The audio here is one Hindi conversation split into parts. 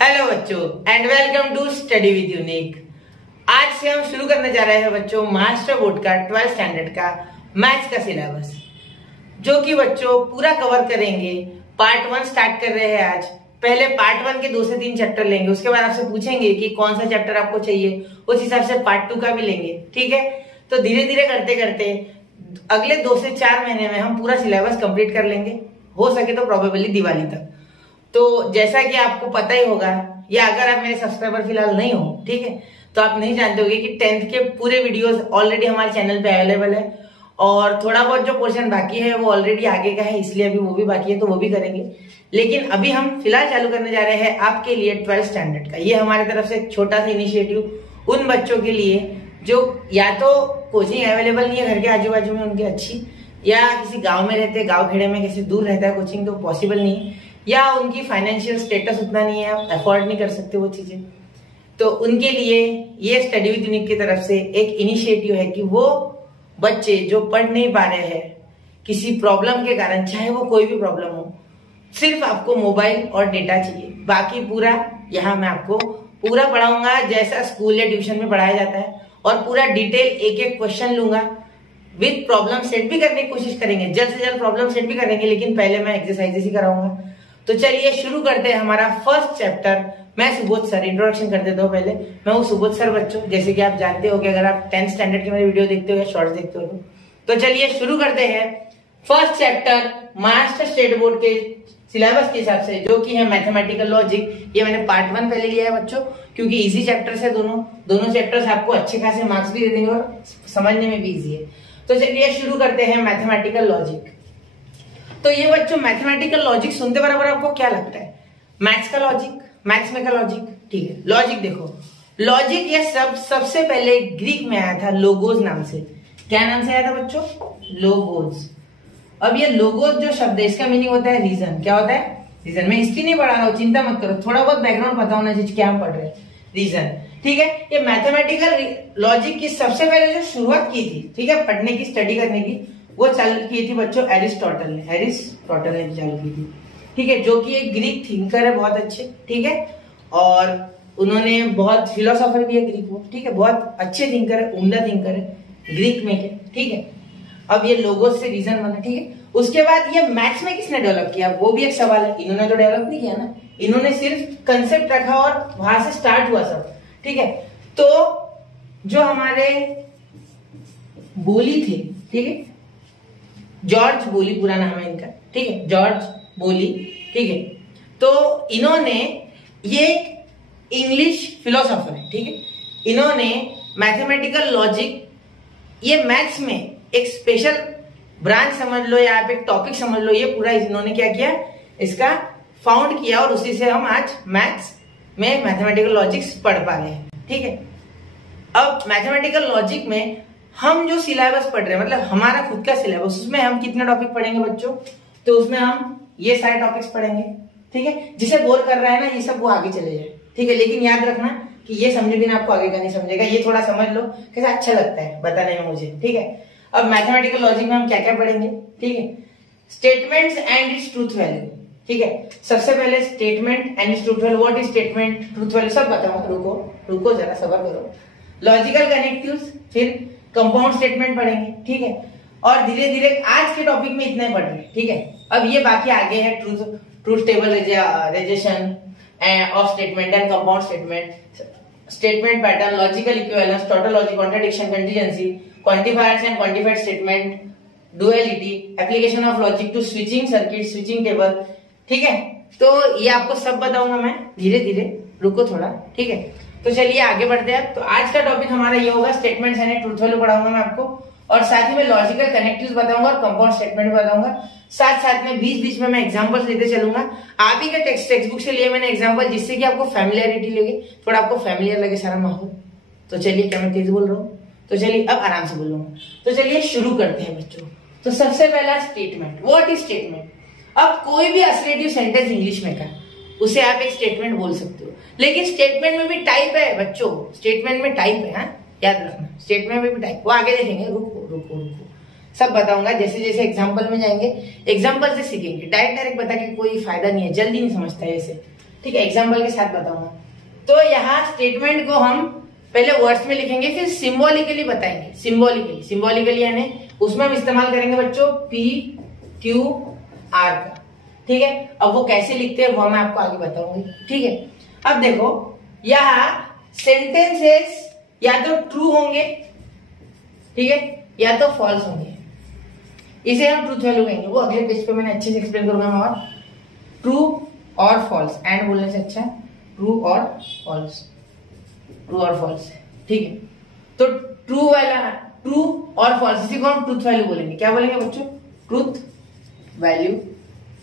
हेलो बच्चों and welcome to study with Unique. आज से हम शुरू करने जा रहे हैं बच्चों मास्टर बोर्ड का 12th स्टैंडर्ड का मैथ्स का सिलेबस, जो कि बच्चों पूरा कवर करेंगे। पार्ट 1 स्टार्ट कर रहे हैं आज। पहले पार्ट 1 के 2 से 3 चैप्टर लेंगे, उसके बाद आपसे पूछेंगे कि कौन सा चैप्टर आपको चाहिए, उस हिसाब से पार्ट 2 का भी लेंगे। ठीक है, तो धीरे धीरे करते करते अगले 2 से 4 महीने में हम पूरा सिलेबस कंप्लीट कर लेंगे, हो सके तो प्रोबेबली दिवाली तक। तो जैसा कि आपको पता ही होगा, या अगर आप मेरे सब्सक्राइबर फिलहाल नहीं हो, ठीक है, तो आप नहीं जानते होंगे कि 10th के पूरे वीडियोस ऑलरेडी हमारे चैनल पे अवेलेबल है, और थोड़ा बहुत जो पोर्शन बाकी है वो ऑलरेडी आगे का है, इसलिए अभी वो भी बाकी है, तो वो भी करेंगे। लेकिन अभी हम फिलहाल चालू करने जा रहे हैं आपके लिए 12th स्टैंडर्ड का। ये हमारी तरफ से एक छोटा सा इनिशिएटिव उन बच्चों के लिए जो या तो कोचिंग अवेलेबल नहीं है घर के आजू बाजू में उनकी अच्छी, या किसी गाँव में रहते, गाँव खेड़े में किसी दूर रहता है कोचिंग तो पॉसिबल नहीं है, या उनकी फाइनेंशियल स्टेटस उतना नहीं है, आप अफोर्ड नहीं कर सकते वो चीजें, तो उनके लिए ये स्टडी विद यूनिक की तरफ से एक इनिशिएटिव है कि वो बच्चे जो पढ़ नहीं पा रहे हैं किसी प्रॉब्लम के कारण, चाहे वो कोई भी प्रॉब्लम हो, सिर्फ आपको मोबाइल और डेटा चाहिए, बाकी पूरा यहाँ मैं आपको पूरा पढ़ाऊंगा जैसा स्कूल या ट्यूशन में पढ़ाया जाता है, और पूरा डिटेल एक एक क्वेश्चन लूंगा, विद प्रॉब्लम सेट भी करने की कोशिश करेंगे, जल्द से जल्द प्रॉब्लम सेट भी करेंगे, लेकिन पहले मैं एक्सरसाइजेस ही कराऊंगा। तो चलिए शुरू करते हैं हमारा फर्स्ट चैप्टर। मैं सुबोध सर, इंट्रोडक्शन कर देता हूँ पहले। मैं हूँ सुबोध सर बच्चों, जैसे कि आप जानते हो कि अगर आप 10th स्टैंडर्ड के मेरे वीडियो देखते हो या शॉर्ट्स देखते हो तो चलिए शुरू करते हैं first chapter Maharashtra state board के सिलेबस के हिसाब से, जो कि है मैथमेटिकल लॉजिक। ये मैंने पार्ट 1 पहले लिया है बच्चों, क्योंकि इजी चैप्टर्स है दोनों चैप्टर्स आपको अच्छे खासे मार्क्स भी दे देंगे और समझने में भी इजी है। तो चलिए शुरू करते हैं मैथमेटिकल लॉजिक। तो ये बच्चों मैथमेटिकल लॉजिक सुनते बराबर आपको क्या लगता है? मैथ्स का लॉजिक, मैथ्स में का लॉजिक, ठीक है। लॉजिक देखो, लॉजिक ये सबसे पहले ग्रीक में आया था लोगोस नाम से। क्या नाम से आया था बच्चों? लोगोस। अब ये लोगोस जो शब्द है इसका मीनिंग होता है रीजन। क्या होता है? रीजन। मैं हिस्ट्री नहीं पढ़ा रहा हूँ, चिंता मत करो, थोड़ा बहुत बैकग्राउंड पता होना चाहिए क्या हम पढ़ रहे हैं। रीजन, ठीक है। ये मैथमेटिकल लॉजिक की सबसे पहले जो शुरुआत की थी, ठीक है, पढ़ने की, स्टडी करने की, वो चालू की थी बच्चों एरिस्टोटल ने चालू की थी, ठीक है, जो कि एक ग्रीक थिंकर है, बहुत अच्छे, ठीक है, और उन्होंने बहुत फिलोसोफर भी है ग्रीक वो, ठीक है, बहुत अच्छे थिंकर है, उम्दा थिंकर है ग्रीक में के, ठीक है। अब ये लोगोस से रीजन बना, ठीक है। उसके बाद ये मैथ्स में किसने डेवलप किया, वो भी एक सवाल है। इन्होंने तो डेवलप नहीं किया ना, इन्होंने सिर्फ कंसेप्ट रखा और वहां से स्टार्ट हुआ सब, ठीक है। तो जो हमारे बोली थे, ठीक है, जॉर्ज बोली पूरा नाम है इनका, ठीक है, जॉर्ज बोली, ठीक है। तो इन्होंने, ये एक इंग्लिश फिलोसोफर है, ठीक है, इन्होंने मैथमेटिकल लॉजिक, ये मैथ्स में एक स्पेशल ब्रांच समझ लो या आप एक टॉपिक समझ लो, ये पूरा इन्होंने क्या किया, इसका फाउंड किया, और उसी से हम आज मैथ्स में मैथमेटिकल लॉजिक्स पढ़ पा रहे हैं, ठीक है। अब मैथमेटिकल लॉजिक में हम जो सिलेबस पढ़ रहे हैं, मतलब हमारा खुद का सिलेबस, उसमें हम कितने टॉपिक पढ़ेंगे बच्चों? तो उसमें हम ये सारे टॉपिक्स पढ़ेंगे, ठीक है। जिसे बोर कर रहा है ना ये सब, वो आगे चले जाए, ठीक है। लेकिन याद रखना कि ये समझे बिना आपको आगे का नहीं समझेगा, ये थोड़ा समझ लो कैसा अच्छा लगता है बताने में मुझे, ठीक है। अब मैथमेटिकल लॉजिक में हम क्या क्या पढ़ेंगे, ठीक है। Statements and its truth value, ठीक है। सबसे पहले statement and its truth value, what is statement, truth value, सब बताऊंगा, रुको जरा सब्र करो। लॉजिकल कनेक्टिव्स, फिर कंपाउंड स्टेटमेंट पढ़ेंगे, ठीक है। और धीरे धीरे आज के टॉपिक में इतना ही पढ़ रहे हैं, ठीक है। अब ये बाकी आगे है truth table negation of statement and compound statement pattern, logical equivalence, tautology, contradiction, contingency, quantifiers and quantified statement, duality, application of logic to switching circuit, switching table, ठीक है। तो ये आपको सब बताऊंगा मैं धीरे धीरे, रुको थोड़ा, ठीक है। तो चलिए आगे बढ़ते हैं। तो आज का टॉपिक हमारा ये होगा, स्टेटमेंट्स एंड ट्रूथ वैल्यू पढ़ाऊंगा मैं आपको, और साथ ही में लॉजिकल कनेक्टिव्स बताऊंगा और कंपाउंड स्टेटमेंट बताऊंगा। साथ साथ में बीच बीच में मैं एग्जांपल्स लेते चलूंगा। आप ही के टेक्स्ट बुक से लिए मैंने एग्जांपल, जिससे कि आपको फैमिलियरिटी लगे, थोड़ा आपको फैमिलियर लगे सारा माहौल। तो चलिए, क्या मैं तेज बोल रहा हूँ? तो चलिए अब आराम से बोलूंगा। तो चलिए शुरू करते हैं बच्चों। तो सबसे पहला स्टेटमेंट, व्हाट इज स्टेटमेंट? अब कोई भी असरेटिव सेंटेंस इंग्लिश में का, उसे आप एक स्टेटमेंट बोल सकते हो, लेकिन स्टेटमेंट में भी टाइप है बच्चों, स्टेटमेंट में टाइप है, हाँ याद रखना, स्टेटमेंट में भी टाइप, वो आगे देखेंगे, रुको सब बताऊंगा जैसे जैसे एग्जांपल में जाएंगे, एग्जांपल से सीखेंगे। डायरेक्ट बता के कोई फायदा नहीं है, जल्दी नहीं समझता है ऐसे, ठीक है, एग्जाम्पल के साथ बताऊंगा। तो यहाँ स्टेटमेंट को हम पहले वर्ड्स में लिखेंगे, फिर सिंबॉलिकली बताएंगे। सिंबॉलिकली यानी उसमें हम इस्तेमाल करेंगे बच्चों PQR का। ठीक है, अब वो कैसे लिखते हैं वो मैं आपको आगे बताऊंगी। ठीक है, अब देखो यहाँ सेंटेंसेस या तो ट्रू होंगे, ठीक है, या तो फॉल्स होंगे। इसे हम ट्रूथ वैल्यू कहेंगे, वो अगले पेज पे मैंने अच्छे से एक्सप्लेन करूंगा मैं। और ट्रू और फॉल्स, एंड बोलने से अच्छा ट्रू और फॉल्स, ट्रू और फॉल्स। ठीक है, तो ट्रू और फॉल्स, इसी को हम ट्रूथ वैल्यू बोलेंगे। क्या बोलेंगे बच्चों? Truth value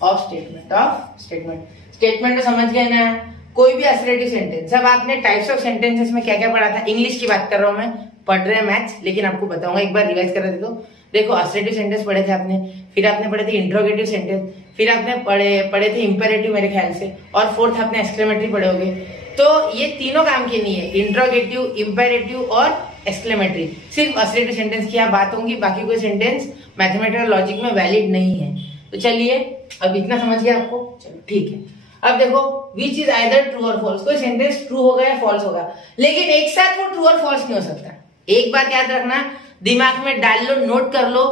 of statement. Statement तो समझ गए ना, कोई भी असर्टिव सेंटेंस। अब आपने टाइप्स ऑफ सेंटेंसेस में क्या क्या पढ़ा था, इंग्लिश की बात कर रहा हूं मैं, पढ़ रहे हैं मैथ्स, लेकिन आपको बताऊंगा, एक बार रिवाइज करा दे दो। देखो असर्टिव सेंटेंस पढ़े थे आपने, फिर आपने पढ़े थे इंट्रोगेटिव सेंटेंस, फिर आपने पढ़े थे इंपेरेटिव मेरे ख्याल से, और फोर्थ आपने एक्सक्लेमेटरी पढ़े होंगे। तो ये तीनों काम के नहीं है, इंट्रोगेटिव, इंपेरेटिव और एक्सक्लेमेटरी। सिर्फ असर्टिव सेंटेंस की बात होंगी, बाकी कोई सेंटेंस मैथमेटिकल लॉजिक में वैलिड नहीं है। तो चलिए, अब इतना समझ गया आपको, चलो ठीक है। अब देखो विच इज आइदर ट्रू और फॉल्स, कोई सेंटेंस ट्रू होगा या फॉल्स होगा, लेकिन एक साथ वो ट्रू और फॉल्स नहीं हो सकता। एक बात याद रखना, दिमाग में डाल लो, नोट कर लो,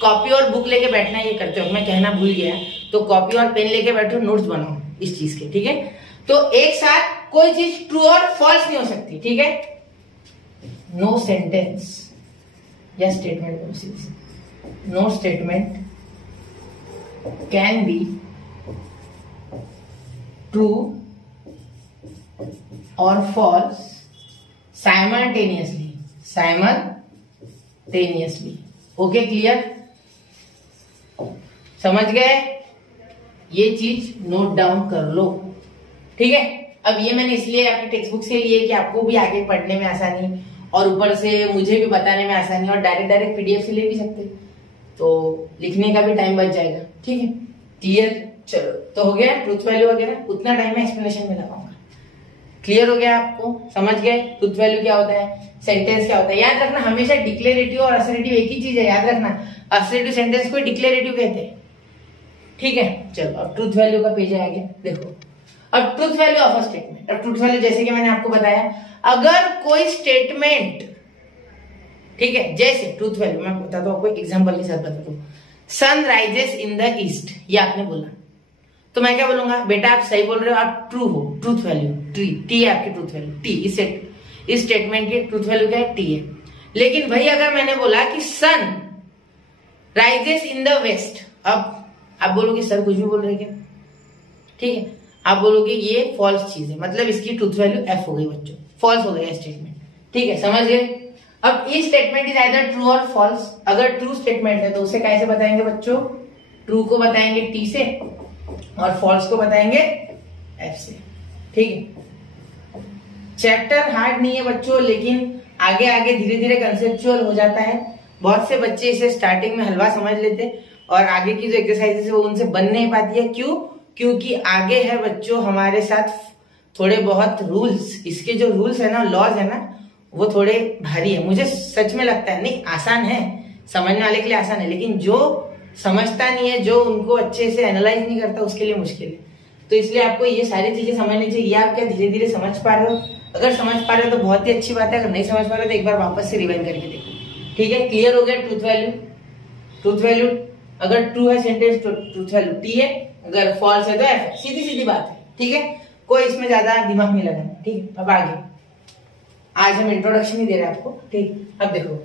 कॉपी और बुक लेके बैठना। ये करते हो, मैं कहना भूल गया, तो कॉपी और पेन लेके बैठो, नोट्स बनाओ इस चीज के। ठीक है, तो एक साथ कोई चीज ट्रू और फॉल्स नहीं हो सकती। ठीक है, नो सेंटेंस या statement, no statement can be true और फॉल्स साइमल्टेनियसली। ओके, क्लियर, समझ गए? ये चीज नोट डाउन कर लो। ठीक है, अब ये मैंने इसलिए आपकी टेक्स्ट बुक से लिए कि आपको भी आगे पढ़ने में आसानी, और ऊपर से मुझे भी बताने में आसानी, और डायरेक्ट पीडीएफ से ले भी सकते, तो लिखने का भी टाइम बच जाएगा। ठीक है, क्लियर? चलो, तो हो गया ट्रूथ वैल्यू वगैरह, उतना टाइम मैं एक्सप्लेनेशन में लगाऊंगा। क्लियर हो गया आपको? समझ गए ट्रूथ वैल्यू क्या होता है, सेंटेंस क्या होता है। याद रखना, हमेशा डिक्लेरेटिव और असर्टिव एक ही चीज है, याद रखना। असर्टिव सेंटेंस को डिक्लेरेटिव कहते हैं। ठीक है, चलो अब ट्रूथ वैल्यू का पेज है आगे, देखो। अब truth value of a statement. अब ट्रूथ वैल्यू जैसे कि मैंने आपको बताया, अगर कोई स्टेटमेंट, ठीक है, जैसे ट्रूथ वैल्यू मैं बताता हूँ, आपको एग्जाम्पल के साथ बताता हूँ। Sun rises in the east, ये आपने बोला, तो मैं क्या बोलूंगा? बेटा आप सही बोल रहे हो, आप ट्रू हो। ट्रूथ वैल्यू टी है आपकी ट्रूथ वैल्यू, टी। इस स्टेटमेंट की ट्रूथ वैल्यू क्या है? टी है। लेकिन भाई अगर मैंने बोला कि sun rises in the west, अब आप बोलोगे सर कुछ भी बोल रहे क्या? ठीक है, आप बोलोगे ये फॉल्स चीज है, मतलब इसकी ट्रूथ वैल्यू एफ हो गई बच्चों, फॉल्स हो गया स्टेटमेंट। ठीक है, समझ गए? अब ये स्टेटमेंट इज आइदर ट्रू और फॉल्स। अगर ट्रू स्टेटमेंट है तो उसे कैसे बताएंगे बच्चों? ट्रू को बताएंगे टी से, और फॉल्स को बताएंगे एफ से। ठीक है, चैप्टर हार्ड नहीं है बच्चों, लेकिन आगे आगे धीरे धीरे कंसेप्चुअल हो जाता है। बहुत से बच्चे इसे स्टार्टिंग में हलवा समझ लेते, और आगे की जो एक्सरसाइजेस है वो उनसे बन नहीं पाती है। क्यों? क्योंकि आगे है बच्चों हमारे साथ थोड़े बहुत रूल्स। इसके जो रूल्स है ना, लॉज है ना, वो थोड़े भारी है। मुझे सच में लगता है, नहीं आसान है, समझने वाले के लिए आसान है, लेकिन जो समझता नहीं है, जो उनको अच्छे से एनालाइज नहीं करता, उसके लिए मुश्किल है। तो इसलिए आपको ये सारी चीजें समझनी चाहिए। आप क्या धीरे धीरे समझ पा रहे हो? अगर समझ पा रहे हो तो बहुत ही अच्छी बात है, अगर नहीं समझ पा रहे हो तो एक बार वापस से रिवाइंड करके देखो। ठीक है, क्लियर हो गया? ट्रूथ वैल्यू अगर ट्रू है सेंटेंस तो ट्रूथ वैल्यू टी है, अगर फॉल्स है तो एफ है। सीधी सीधी बात है। ठीक है, कोई इसमें ज्यादा दिमाग नहीं लगाना। ठीक है, अब आगे, आज हम इंट्रोडक्शन ही दे रहे हैं आपको। ठीक, अब देखो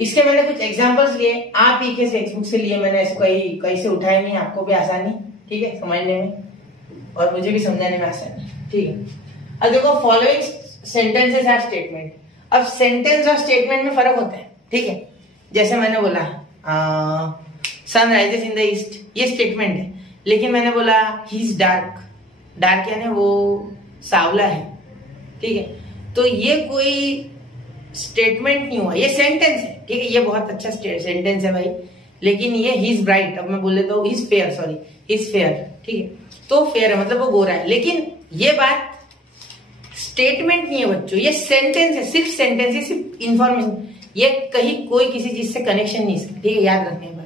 इसके मैंने कुछ एग्जांपल्स लिए, आप ही के टेक्स्ट बुक से लिए मैंने, इसको कहीं से उठाए नहीं, आपको भी आसानी, ठीक है, समझने में, और मुझे भी समझाने में आसानी। ठीक है, अब देखो फॉलोइंग सेंटेंसेस आर स्टेटमेंट। अब सेंटेंस और स्टेटमेंट में फर्क होता है। ठीक है, जैसे मैंने बोला sun rises in the east, ये स्टेटमेंट है, लेकिन मैंने बोला ही इज डार्क, डार्क यानी वो सांवला है। ठीक है, तो ये कोई स्टेटमेंट नहीं हुआ, ये सेंटेंस है। ठीक है, ये बहुत अच्छा सेंटेंस है भाई, लेकिन ये ही इज ब्राइट, अब मैं बोल लेता हूँ he is fair, sorry he is fair. ठीक है, तो फेयर है मतलब वो गोरा है, लेकिन ये बात स्टेटमेंट नहीं है बच्चों, ये सेंटेंस है, सिर्फ सेंटेंस है, सिर्फ इंफॉर्मेशन। ये कहीं कोई किसी चीज से कनेक्शन नहीं है। ठीक है, याद रखने की बात।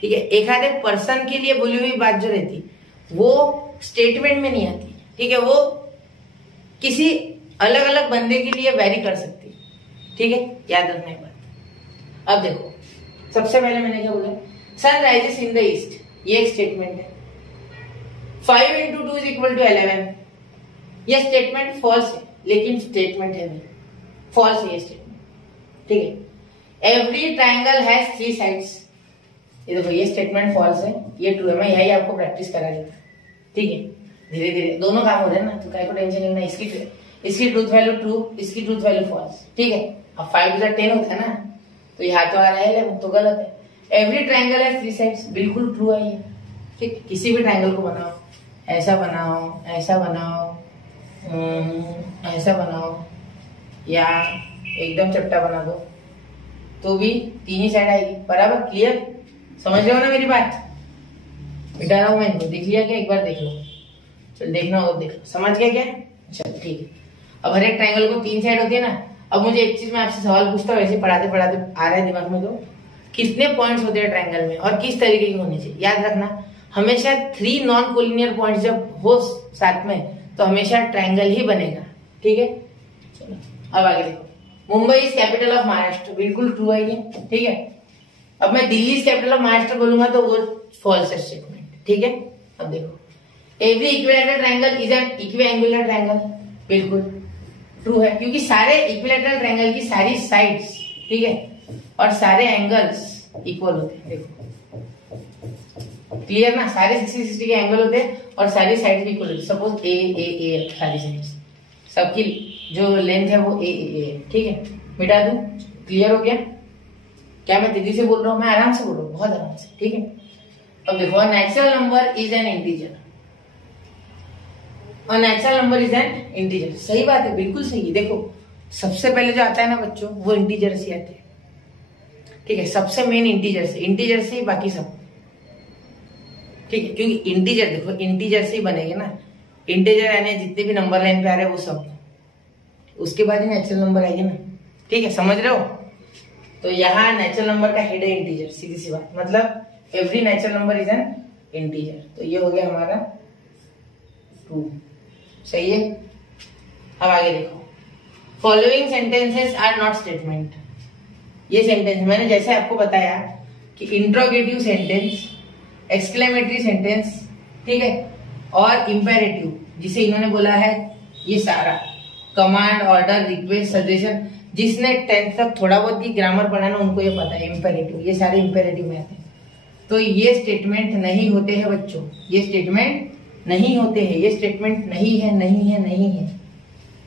ठीक है, एक आधे पर्सन के लिए बोली हुई बात जो रहती वो स्टेटमेंट में नहीं आती, ठीक है, वो किसी अलग अलग बंदे के लिए वेरी कर सकती है, ठीक है, याद रखना है बात। अब देखो, सबसे पहले मैंने क्या बोला, sun rises in the east, ये एक स्टेटमेंट है। 5 into 2 is equal to 11, ये स्टेटमेंट फॉल्स है, लेकिन स्टेटमेंट है, फॉल्स है ये स्टेटमेंट, ठीक है। एवरी ट्राइंगल हैज 3 साइड्स, ये देखो ये स्टेटमेंट फॉल्स है, ये ट्रू है। मैं यही आपको प्रैक्टिस करा देता, ठीक है, धीरे धीरे दोनों काम हो रहे हैं ना, तो काय को टेंशन लेना। इसकी ट्रूथ वैल्यू ट्रू, इसकी ट्रूथ वैल्यू फॉल्स, ठीक है। अब 5 to 10 होता है ना, तो यहाँ तो आ रहा है, तो गलत है। एवरी ट्राइंगल हैज 3 साइड्स, बिल्कुल ट्रू है ये, ठीक। किसी भी ट्राइंगल को बनाओ, ऐसा बनाओ, ऐसा बनाओ, ऐसा बनाओ, या एकदम चट्टा बना दो, तो भी 3 ही साइड आएगी, बराबर। क्लियर, समझ रहे हो ना मेरी बात? मिटा रहा हूं मैं इनको, देख लिया क्या? एक बार देख लो, चल देखना हो देख लो, समझ गया क्या? चल ठीक है। अब हर एक ट्राइंगल को 3 साइड होती है ना। अब मुझे एक चीज मैं आपसे सवाल पूछता हूँ, वैसे पढ़ाते पढ़ाते आ रहा है दिमाग में, तो कितने पॉइंट्स होते हैं ट्राइंगल में और किस तरीके के होने चाहिए? याद रखना, हमेशा 3 नॉन कोलिनियर पॉइंट्स जब हो साथ में, तो हमेशा ट्राइंगल ही बनेगा, ठीक है। चलो अब आगे देखो, Mumbai is capital of Maharashtra, बिल्कुल ट्रू है ये, ठीक है। अब मैं Delhi is capital of Maharashtra बोलूंगा तो वो फॉल्स है स्टेटमेंट, ठीक है। अब देखो, every equilateral triangle is an equiangular triangle, बिल्कुल ट्रू है, क्योंकि सारे इक्विलैटरल ट्राइंगल की सारी साइड्स, ठीक है, और सारे एंगल्स इक्वल होते हैं। देखो क्लियर ना, सारे 60-60 के एंगल होते हैं और सारी साइड भी इक्वल होती है। सपोज ए सारी साइड्स, सबकी जो लेंथ है वो ए, ठीक है। मिटा दूं, क्लियर हो गया? क्या मैं तेजी से बोल रहा हूँ? मैं आराम से बोल रहा हूँ, बहुत आराम से, ठीक है। अब देखो, natural number is an integer, और natural number is an integer, सही बात है, बिल्कुल सही है। देखो सबसे पहले जो आता है ना बच्चों, वो इंटीजर से आते हैं, ठीक है। सबसे मेन इंटीजर से ही बाकी सब, ठीक है, क्योंकि इंटीजर देखो इंटीजर से ही बनेंगे ना। इंटीजर यानी जितने भी नंबर लाइन पे आ रहे हैं वो सब, उसके बाद ही नेचुरल नंबर आएंगे ना, ठीक है, समझ रहे हो? तो यहाँ नेचुरल नंबर का हेड है इंटीजर, सीधी सी बात, मतलब every natural number is an integer. तो ये हो गया हमारा 2, सही है। अब आगे देखो, following sentences are not statement, ये सेंटेंस मैंने जैसे आपको बताया कि इंट्रोगेटिव सेंटेंस, एक्सक्लेमेटरी सेंटेंस, ठीक है, और इंपेरेटिव, जिसे इन्होंने बोला है ये सारा कमांड, ऑर्डर, रिक्वेस्ट, सजेशन, जिसने 10th तक थोड़ा बहुत भी ग्रामर पढ़ा ना उनको ये पता है इंपेरेटिव, ये सारे इंपेरेटिव में आते हैं। तो ये स्टेटमेंट नहीं होते हैं बच्चों, ये स्टेटमेंट नहीं होते हैं, ये स्टेटमेंट नहीं है, नहीं है, नहीं है,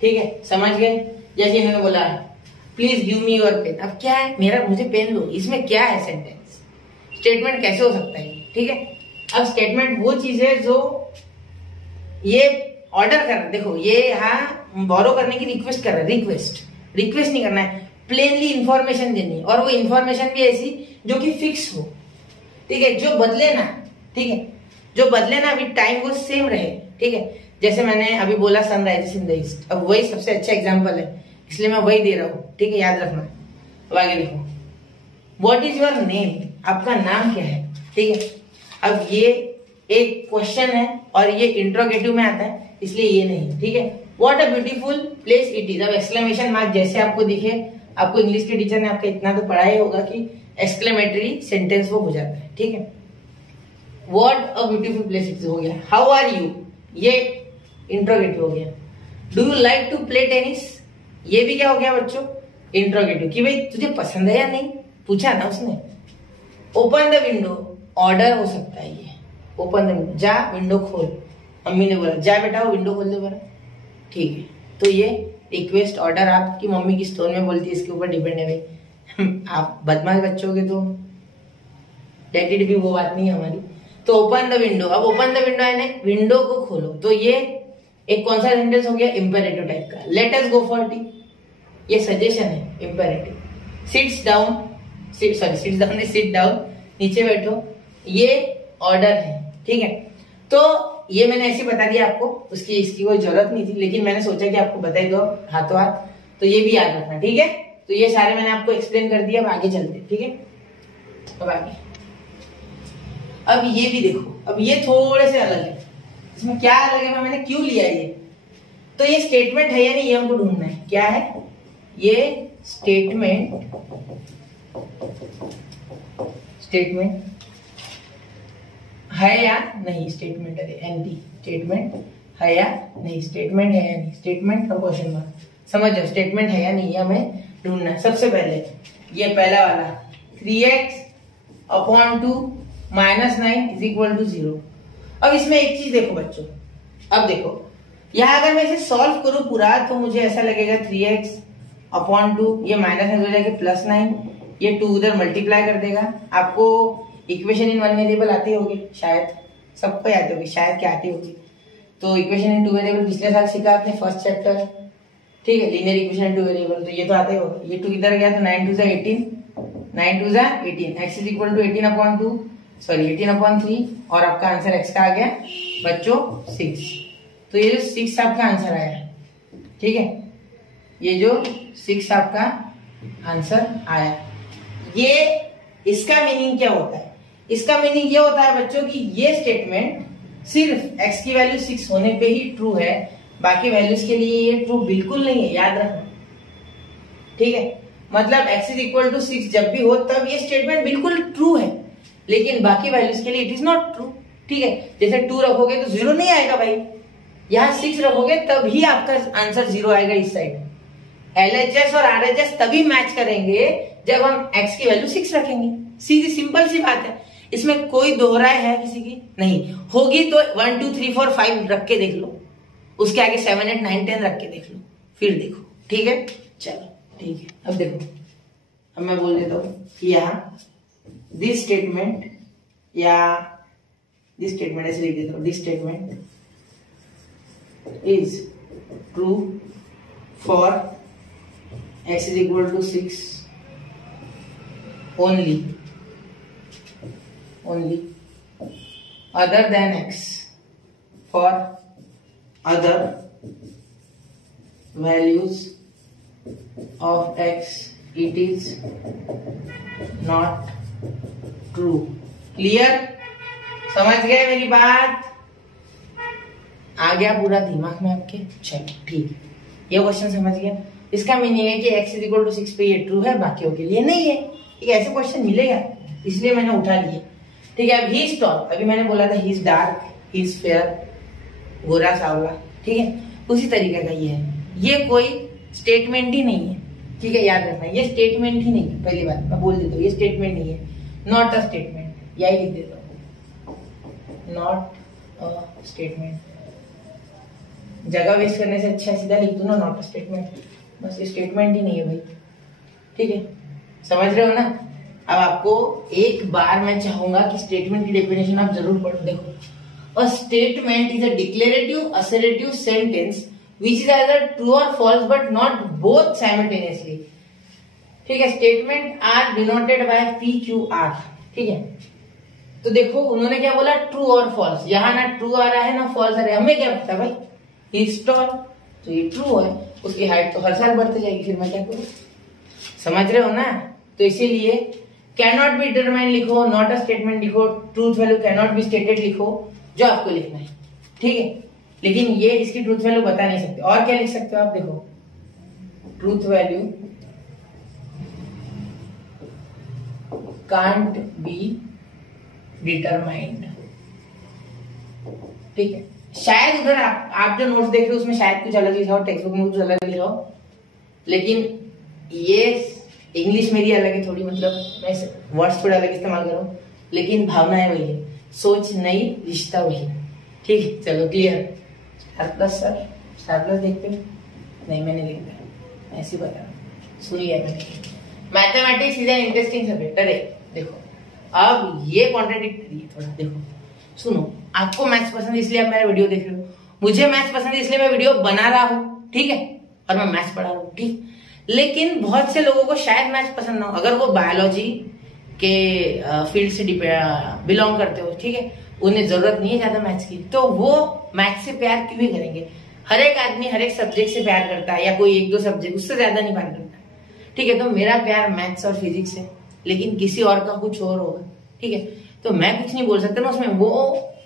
ठीक है, समझ गए? जैसे इन्होंने बोला please give me your pen, अब क्या है, मुझे पेन दो, इसमें क्या है सेंटेंस? स्टेटमेंट कैसे हो सकता है, ठीक है। अब स्टेटमेंट वो चीज है जो ये ऑर्डर कर रहा है, देखो ये यहाँ बोरो करने की रिक्वेस्ट कर रहा है, रिक्वेस्ट नहीं करना है, प्लेनली इंफॉर्मेशन देनी है, और वो इंफॉर्मेशन भी ऐसी जो कि फिक्स हो, ठीक है, जो बदले ना, ठीक है, जो बदले ना विद टाइम वो सेम रहे, ठीक है। जैसे मैंने अभी बोला sun rises in the east, अब वही सबसे अच्छा एग्जांपल है, इसलिए मैं वही दे रहा हूँ, ठीक है, याद रखना। अब आगे देखो, व्हाट इज योर नेम, आपका नाम क्या है, ठीक है। अब ये एक क्वेश्चन है और ये इंट्रोगेटिव में आता है, इसलिए ये नहीं, ठीक है। What a beautiful place it is, अब एक्सक्लेमेशन मार्क जैसे आपको दिखे, आपको इंग्लिश के टीचर ने आपका इतना तो पढ़ा ही होगा कि एक्सक्लेमेटरी सेंटेंस वो हो जाता है, ठीक है। What a beautiful place it is हो गया। हाउ आर यू, ये इंट्रोगेटिव हो गया। Do you like to play tennis, ये भी क्या हो गया बच्चों, इंट्रोगेटिव, कि भाई तुझे पसंद है या नहीं, पूछा ना उसने। ओपन द विंडो, ऑर्डर हो सकता है ये, ओपन द विंडो, जा विंडो खोल, मम्मी ने बोला जा बेटा वो विंडो खोल दे बड़ा, ठीक है। तो ये रिक्वेस्ट, ऑर्डर आपकी मम्मी किस टोन में बोलती है इसके ऊपर डिपेंड है भाई। आप बदमाश बच्चों के तो डेटेड भी वो बात नहीं है हमारी। तो ओपन द विंडो, अब ओपन द विंडो यानी विंडो को खोलो, तो ये एक कौन सा सेंटेंस हो गया, इंपेरेटिव टाइप का। Let us go for T, ये सजेशन है, imperative. Seats down, seats down, sit down, नीचे बैठो, ये ऑर्डर है, ठीक है। तो ये मैंने ऐसे बता दिया आपको, इसकी कोई जरूरत नहीं थी, लेकिन मैंने सोचा कि आपको बता ही दो हाथों हाथ, तो ये भी याद रखना, ठीक है। तो ये सारे मैंने आपको एक्सप्लेन कर दिया, अब आगे चलते, ठीक है। अब आगे, अब ये भी देखो, अब ये थोड़े से अलग है, इसमें क्या अलग है, मैंने क्यों लिया ये, तो ये स्टेटमेंट है या नहीं ये हमको ढूंढना है। क्या है ये स्टेटमेंट है या नहीं, स्टेटमेंट है एनटी, स्टेटमेंट है या नहीं, स्टेटमेंट है या नहीं, स्टेटमेंट और क्वेश्चन मार्क, समझ जाओ स्टेटमेंट है या नहीं ये हमें ढूंढना है। सबसे पहले ये पहला वाला 3x upon 2 minus 9 is equal to 0। अब इसमें एक चीज देखो बच्चों, अब देखो यहां अगर मैं इसे सॉल्व करूं पूरा तो मुझे ऐसा लगेगा 3x अपॉन 2, ये माइनस हो जाएगा प्लस 9, ये 2 उधर मल्टीप्लाई कर देगा। आपको इक्वेशन इन वन वेरिएबल आती होगी शायद, सबको आती होगी शायद, क्या आती होगी, तो इक्वेशन इन टू वेरिएबल पिछले साल सीखा आपने फर्स्ट चैप्टर, ठीक है, linear equation in two variable, तो ये तो आते होगा। ये 2 इधर गया तो 9 2 18, 9 2 18, x is equal to 18 upon 2, sorry 18 upon 3, और आपका आंसर x का आ गया बच्चों 6। तो ये जो 6 आपका आंसर आया, ठीक है, ये जो 6 आपका आंसर आया, ये इसका मीनिंग क्या होता है, इसका मीनिंग ये होता है बच्चों कि ये स्टेटमेंट सिर्फ x की वैल्यू 6 होने पे ही ट्रू है, बाकी वैल्यूज के लिए ये ट्रू बिल्कुल नहीं है, याद रखना, ठीक है। मतलब x इज इक्वल टू 6 जब भी हो तब ये स्टेटमेंट बिल्कुल ट्रू है, लेकिन बाकी वैल्यूज के लिए इट इज नॉट ट्रू, ठीक है। जैसे 2 रखोगे तो 0 नहीं आएगा भाई, यहाँ 6 रखोगे तब ही आपका आंसर 0 आएगा इस साइड। LHS और RHS तभी मैच करेंगे जब हम x की वैल्यू 6 रखेंगे, सीधी सिंपल सी बात है, इसमें कोई दोहराए है किसी की नहीं होगी। तो 1 2 3 4 5 रख के देख लो, उसके आगे 7 8 9 10 रख के देख लो, फिर देखो, ठीक है। चलो ठीक है, अब देखो, अब मैं बोल देता हूं कि यहाँ दिस स्टेटमेंट, या दिस स्टेटमेंट ऐसे लिख देता हूं, this statement is true for x is equal to 6 only other than x, for other values of x it is not true। Clear, समझ गए मेरी बात, आ गया पूरा दिमाग में आपके। चलो ठीक है, ये क्वेश्चन समझ गया। इसका मीनिंग है कि x इज इक्वल टू 6 पे ये ट्रू है, बाकियों के लिए नहीं है। एक ऐसे क्वेश्चन मिलेगा, इसलिए मैंने उठा लिए, ठीक है। अब ही इज टॉल, अभी मैंने बोला था he is dark, he is fair, गोरा सावला, ठीक है, उसी तरीके का ये है। ये कोई स्टेटमेंट ही नहीं है, ठीक है, याद रखना, ये स्टेटमेंट ही नहीं है। पहली बात मैं बोल देता हूँ, ये स्टेटमेंट नहीं है, नॉट अ स्टेटमेंट, यही लिख देता हूँ, नॉट अ स्टेटमेंट। जगह वेस्ट करने से अच्छा सीधा लिख दो ना, नॉट अ स्टेटमेंट, बस। ये स्टेटमेंट ही नहीं है भाई, ठीक है, समझ रहे हो ना। अब आपको एक बार मैं चाहूंगा कि स्टेटमेंट की डेफिनेशन आप जरूर पढ़ो। देखो, a statement is a declarative assertive sentence which is either true और false but not both simultaneously, ठीक है। Statement are denoted by PQR, ठीक है। तो देखो उन्होंने क्या बोला, ट्रू और फॉल्स, यहाँ ना ट्रू आ रहा है ना फॉल्स आ रहा है, हमें क्या पता भाई, ही इज टॉल, तो ये ट्रू है, उसकी हाइट तो हर साल बढ़ती जाएगी, फिर मैं क्या करूं, समझ रहे हो ना। तो इसीलिए कैन नॉट बी डिटरमाइंड लिखो, नॉट अ स्टेटमेंट लिखो, truth value can not be stated लिखो, जो आपको लिखना है, ठीक है। लेकिन ये इसकी ट्रूथ वैल्यू बता नहीं सकते। और क्या लिख सकते हो आप, देखो, truth value can't be determined, ठीक है। शायद उधर आप जो नोट्स देख रहे हो उसमें शायद कुछ अलग लिखा हो, टेक्स्ट बुक में कुछ अलग लिखा हो, लेकिन ये इंग्लिश मेरी अलग है थोड़ी, मतलब मैं वर्ड्स थोड़ा अलग इस्तेमाल कर रहा हूँ, लेकिन भावनाएं वही है, सोच नई, रिश्ता वही, ठीक है। चलो clear. Star plus sir, star plus देखते हो? नहीं मैंने देखा, ऐसे बता सुन लिया मैंने। Mathematics is an interesting subject. अरे देखो, अब ये कॉन्ट्राडिक्टरी है थोड़ा, देखो सुनो, आपको मैथ्स पसंद है इसलिए आप मेरा वीडियो देख रहे हो, मुझे मैथ्स पसंद है इसलिए मैं वीडियो बना रहा हूँ, ठीक है, और मैं मैथ्स पढ़ा रहा हूँ, ठीक। लेकिन बहुत से लोगों को शायद मैथ्स पसंद ना हो, अगर वो बायोलॉजी के फील्ड से बिलोंग करते हो, ठीक है, उन्हें जरूरत नहीं है ज्यादा मैथ्स की, तो वो मैथ्स से प्यार क्यों ही करेंगे। हर एक आदमी हर एक सब्जेक्ट से प्यार करता है, या कोई एक दो सब्जेक्ट, उससे ज्यादा नहीं प्यार करता, ठीक है। तो मेरा प्यार मैथ्स और फिजिक्स है, लेकिन किसी और का कुछ और होगा, ठीक है। तो मैं कुछ नहीं बोल सकता ना उसमें, वो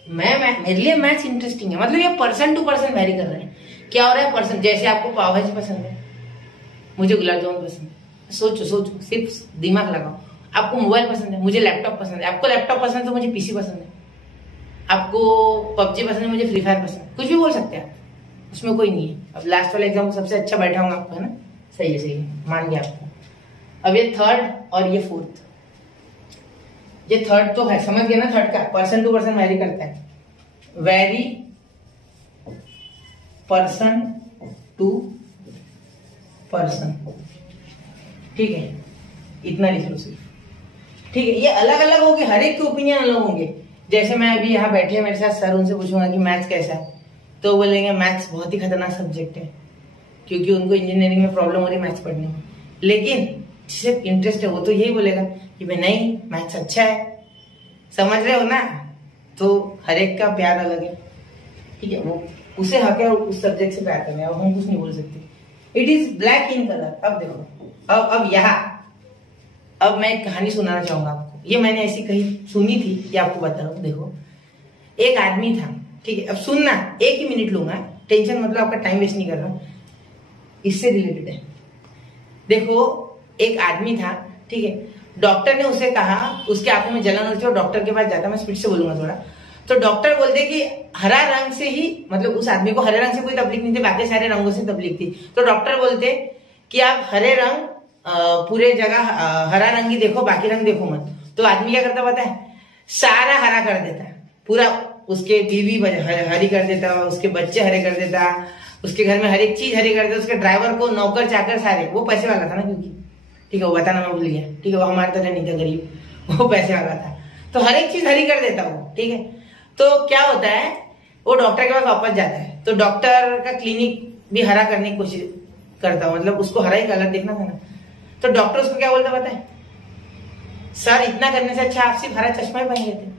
मैं मेरे लिए मैथ्स इंटरेस्टिंग है, मतलब ये पर्सन टू पर्सन वेरी कर रहे हैं। क्या हो रहा है पर्सन, जैसे आपको पाव भाजी पसंद है, मुझे गुलाब जामुन पसंद है, सोचो सोचो, सिर्फ दिमाग लगाओ। आपको मोबाइल पसंद है, मुझे लैपटॉप पसंद है, आपको लैपटॉप पसंद है तो मुझे पीसी पसंद है, आपको पबजी पसंद है, मुझे फ्री फायर पसंद है, कुछ भी बोल सकते हैं आप, उसमें कोई नहीं है। अब लास्ट वाला एग्जाम सबसे अच्छा बैठा हूँ आपको, है ना, सही है मान गया आपको। अब ये थर्ड और ये फोर्थ, ये थर्ड तो है, समझ गए ना, थर्ड का पर्सन टू पर्सन वेरी करता है, वेरी पर्सन टू पर्सन, ठीक है, इतना लिख लो सिर्फ, ठीक है। ये अलग अलग होंगे, हर एक के ओपिनियन अलग होंगे। जैसे मैं अभी यहाँ बैठे हैं मेरे साथ सर, उनसे पूछूंगा कि मैथ्स कैसा है, तो बोलेंगे मैथ्स बहुत ही खतरनाक सब्जेक्ट है, क्योंकि उनको इंजीनियरिंग में प्रॉब्लम हो रही है मैथ्स पढ़ने में। लेकिन जिसे इंटरेस्ट है वो तो यही बोलेगा कि भाई नहीं, मैथ्स अच्छा है, समझ रहे हो ना। तो हर एक का प्यार अलग है, ठीक है, वो उसे हक है उस सब्जेक्ट से प्यार करना है, हम कुछ नहीं बोल सकते। It is black in colour. अब देखो, अब यहाँ, अब मैं एक कहानी सुनाना चाहूंगा आपको, ये मैंने ऐसी कहीं सुनी थी, ये आपको बता रहा हूँ। देखो, एक आदमी था, ठीक है, अब सुनना, 1 ही मिनट लूंगा, टेंशन मतलब आपका टाइम वेस्ट नहीं कर रहा हूं, इससे रिलेटेड है। देखो, एक आदमी था, ठीक है, डॉक्टर ने उसे कहा, उसके आंखों में जलन होती है, डॉक्टर के पास जाता, मैं स्पीड से बोलूंगा थोड़ा, तो डॉक्टर बोलते कि हरा रंग से ही, मतलब उस आदमी को हरे रंग से कोई तकलीफ नहीं थी, बाकी सारे रंगों से तकलीफ थी। तो डॉक्टर बोलते कि आप हरे रंग पूरे जगह हरा रंग ही देखो, बाकी रंग देखो मत। तो आदमी क्या करता पता है, सारा हरा कर देता है, पूरा, उसके बीवी हरी कर देता, उसके बच्चे हरे कर देता, उसके घर में हर एक चीज हरी कर देता, उसके ड्राइवर को, नौकर चाकर सारे, वो पैसे वाला था ना, क्योंकि, ठीक है, वो बताना मैं भूल गया, ठीक है, वो हमारे तरह नहीं था गरीब, वो पैसे वाला था, तो हर एक चीज हरी कर देता वो, ठीक है। तो क्या होता है, वो डॉक्टर के पास वापस जाता है, तो डॉक्टर का क्लिनिक भी हरा करने की कोशिश करता, मतलब उसको हरा ही कलर देखना था ना। तो डॉक्टर उसको क्या बोलता पता है, सर इतना करने से अच्छा आप सिर्फ हरा चश्मा ही पहन लेते।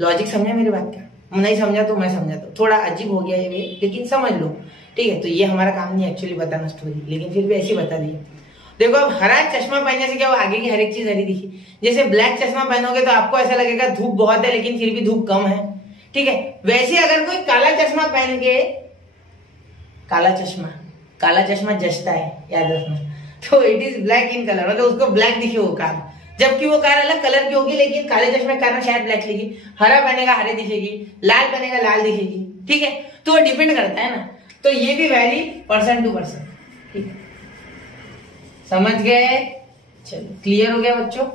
लॉजिक समझा मेरी बात का, नहीं समझा तो मैं समझा, तो थोड़ा अजीब हो गया ये भी, लेकिन समझ लो, ठीक है। तो ये हमारा काम नहीं एक्चुअली बताना स्टोरी, लेकिन फिर भी ऐसे बता दिया। देखो, अब हरा चश्मा पहनने से क्या हो, आगे की हर एक चीज हरी दिखी। जैसे ब्लैक चश्मा पहनोगे तो आपको ऐसा लगेगा धूप बहुत है, लेकिन फिर भी धूप कम है, ठीक है। वैसे अगर कोई काला चश्मा पहन के, काला चश्मा जचता है, याद रखना, तो it is black in colour, मतलब उसको ब्लैक दिखे वो कार, जबकि वो कार अलग कलर की होगी, लेकिन काले चश्मे के कारण शायद ब्लैक दिखेगी, हरा पहनेगा हरे दिखेगी, लाल पहनेगा लाल दिखेगी, ठीक है। तो वो डिपेंड करता है ना। तो ये भी वैरी पर्सन टू पर्सन, ठीक है, समझ गए। चलो, क्लियर हो गया बच्चों।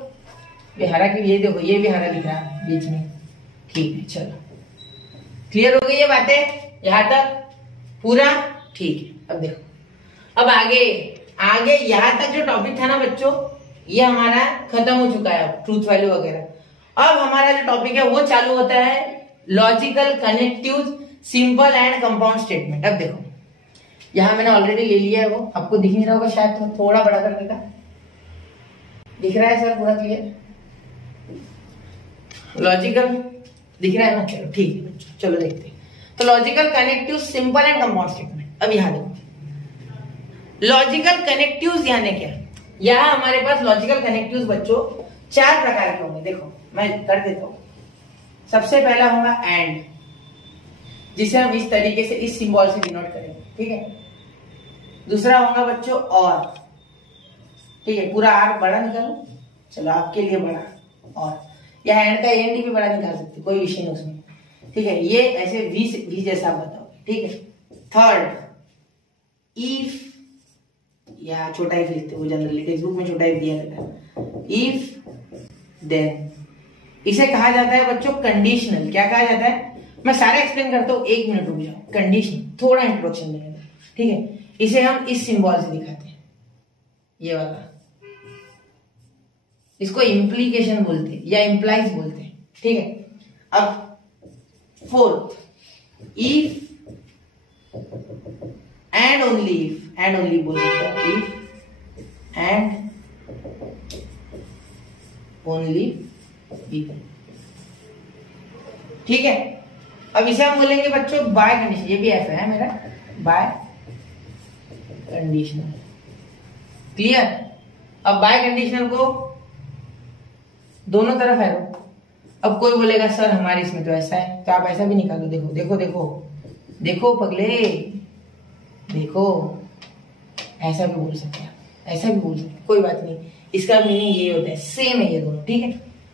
ये हरा की, ये देखो, ये भी हरा दिख रहा है बीच में, ठीक है, चलो, क्लियर हो गई ये बातें यहां तक पूरा, ठीक है। अब देखो, अब आगे यहां तक जो टॉपिक था ना बच्चों, ये हमारा खत्म हो चुका है, ट्रूथ वैल्यू वगैरह। अब हमारा जो टॉपिक है वो चालू होता है logical connective simple and compound statement. अब देखो, यहां मैंने ऑलरेडी ले लिया है, वो आपको दिख नहीं रहा होगा शायद, तो थोड़ा बड़ा करने का, दिख रहा है सर पूरा क्लियर, लॉजिकल दिख रहा है ना, चलो ठीक है बच्चों, चलो देखते हैं। तो logical connective simple and compound statement. अब यहां देखो, लॉजिकल कनेक्टिव्स यानी क्या, यहां हमारे पास लॉजिकल कनेक्टिव्स बच्चों 4 प्रकार के होंगे। देखो मैं कर देता हूं, सबसे पहला होगा एंड, जिसे हम इस तरीके से इस सिंबल से डिनोट करेंगे, ठीक है। दूसरा होगा बच्चों और, ठीक है, पूरा आर बड़ा निकालो, चलो आपके लिए बड़ा, और यहाँ एंड का एंड भी बड़ा निकाल सकते, कोई विषय नहीं उसमें, ठीक है। ये ऐसे वी जैसा आप बताओ, ठीक है। थर्ड, इफ, या छोटा इफ लिखते हो, जनरली टेक्स्ट बुक में छोटा इफ दिया रहता है, इफ देन, इसे कहा जाता है बच्चों कंडीशनल। क्या कहा जाता है, मैं सारा एक्सप्लेन करता हूं, 1 मिनट रुक जाओ, कंडीशन, थोड़ा इंट्रोडक्शन देने, ठीक है। इसे हम इस सिंबल से दिखाते हैं, ये वाला, इसको इम्प्लीकेशन बोलते हैं या इम्प्लाइज बोलते हैं, ठीक है। अब fourth, if and only if, and only बोल सकते हैं, इफ एंड ओनली इफ, ठीक है। अब इसे हम बोलेंगे बच्चों बाय कंडीशन, ये भी एफ है मेरा, बाय कंडीशनल, क्लियर। अब बाय कंडीशनल को दोनों तरफ एरो, अब कोई बोलेगा सर हमारे इसमें तो ऐसा है, तो आप ऐसा भी निकालो। देखो देखो देखो देखो पगले, देखो ऐसा भी बोल सकते हैं, ऐसा भी बोल सकते हैं, कोई बात नहीं। इसका मीनिंग ये होता है, सेम है ये दोनों, ठीक है।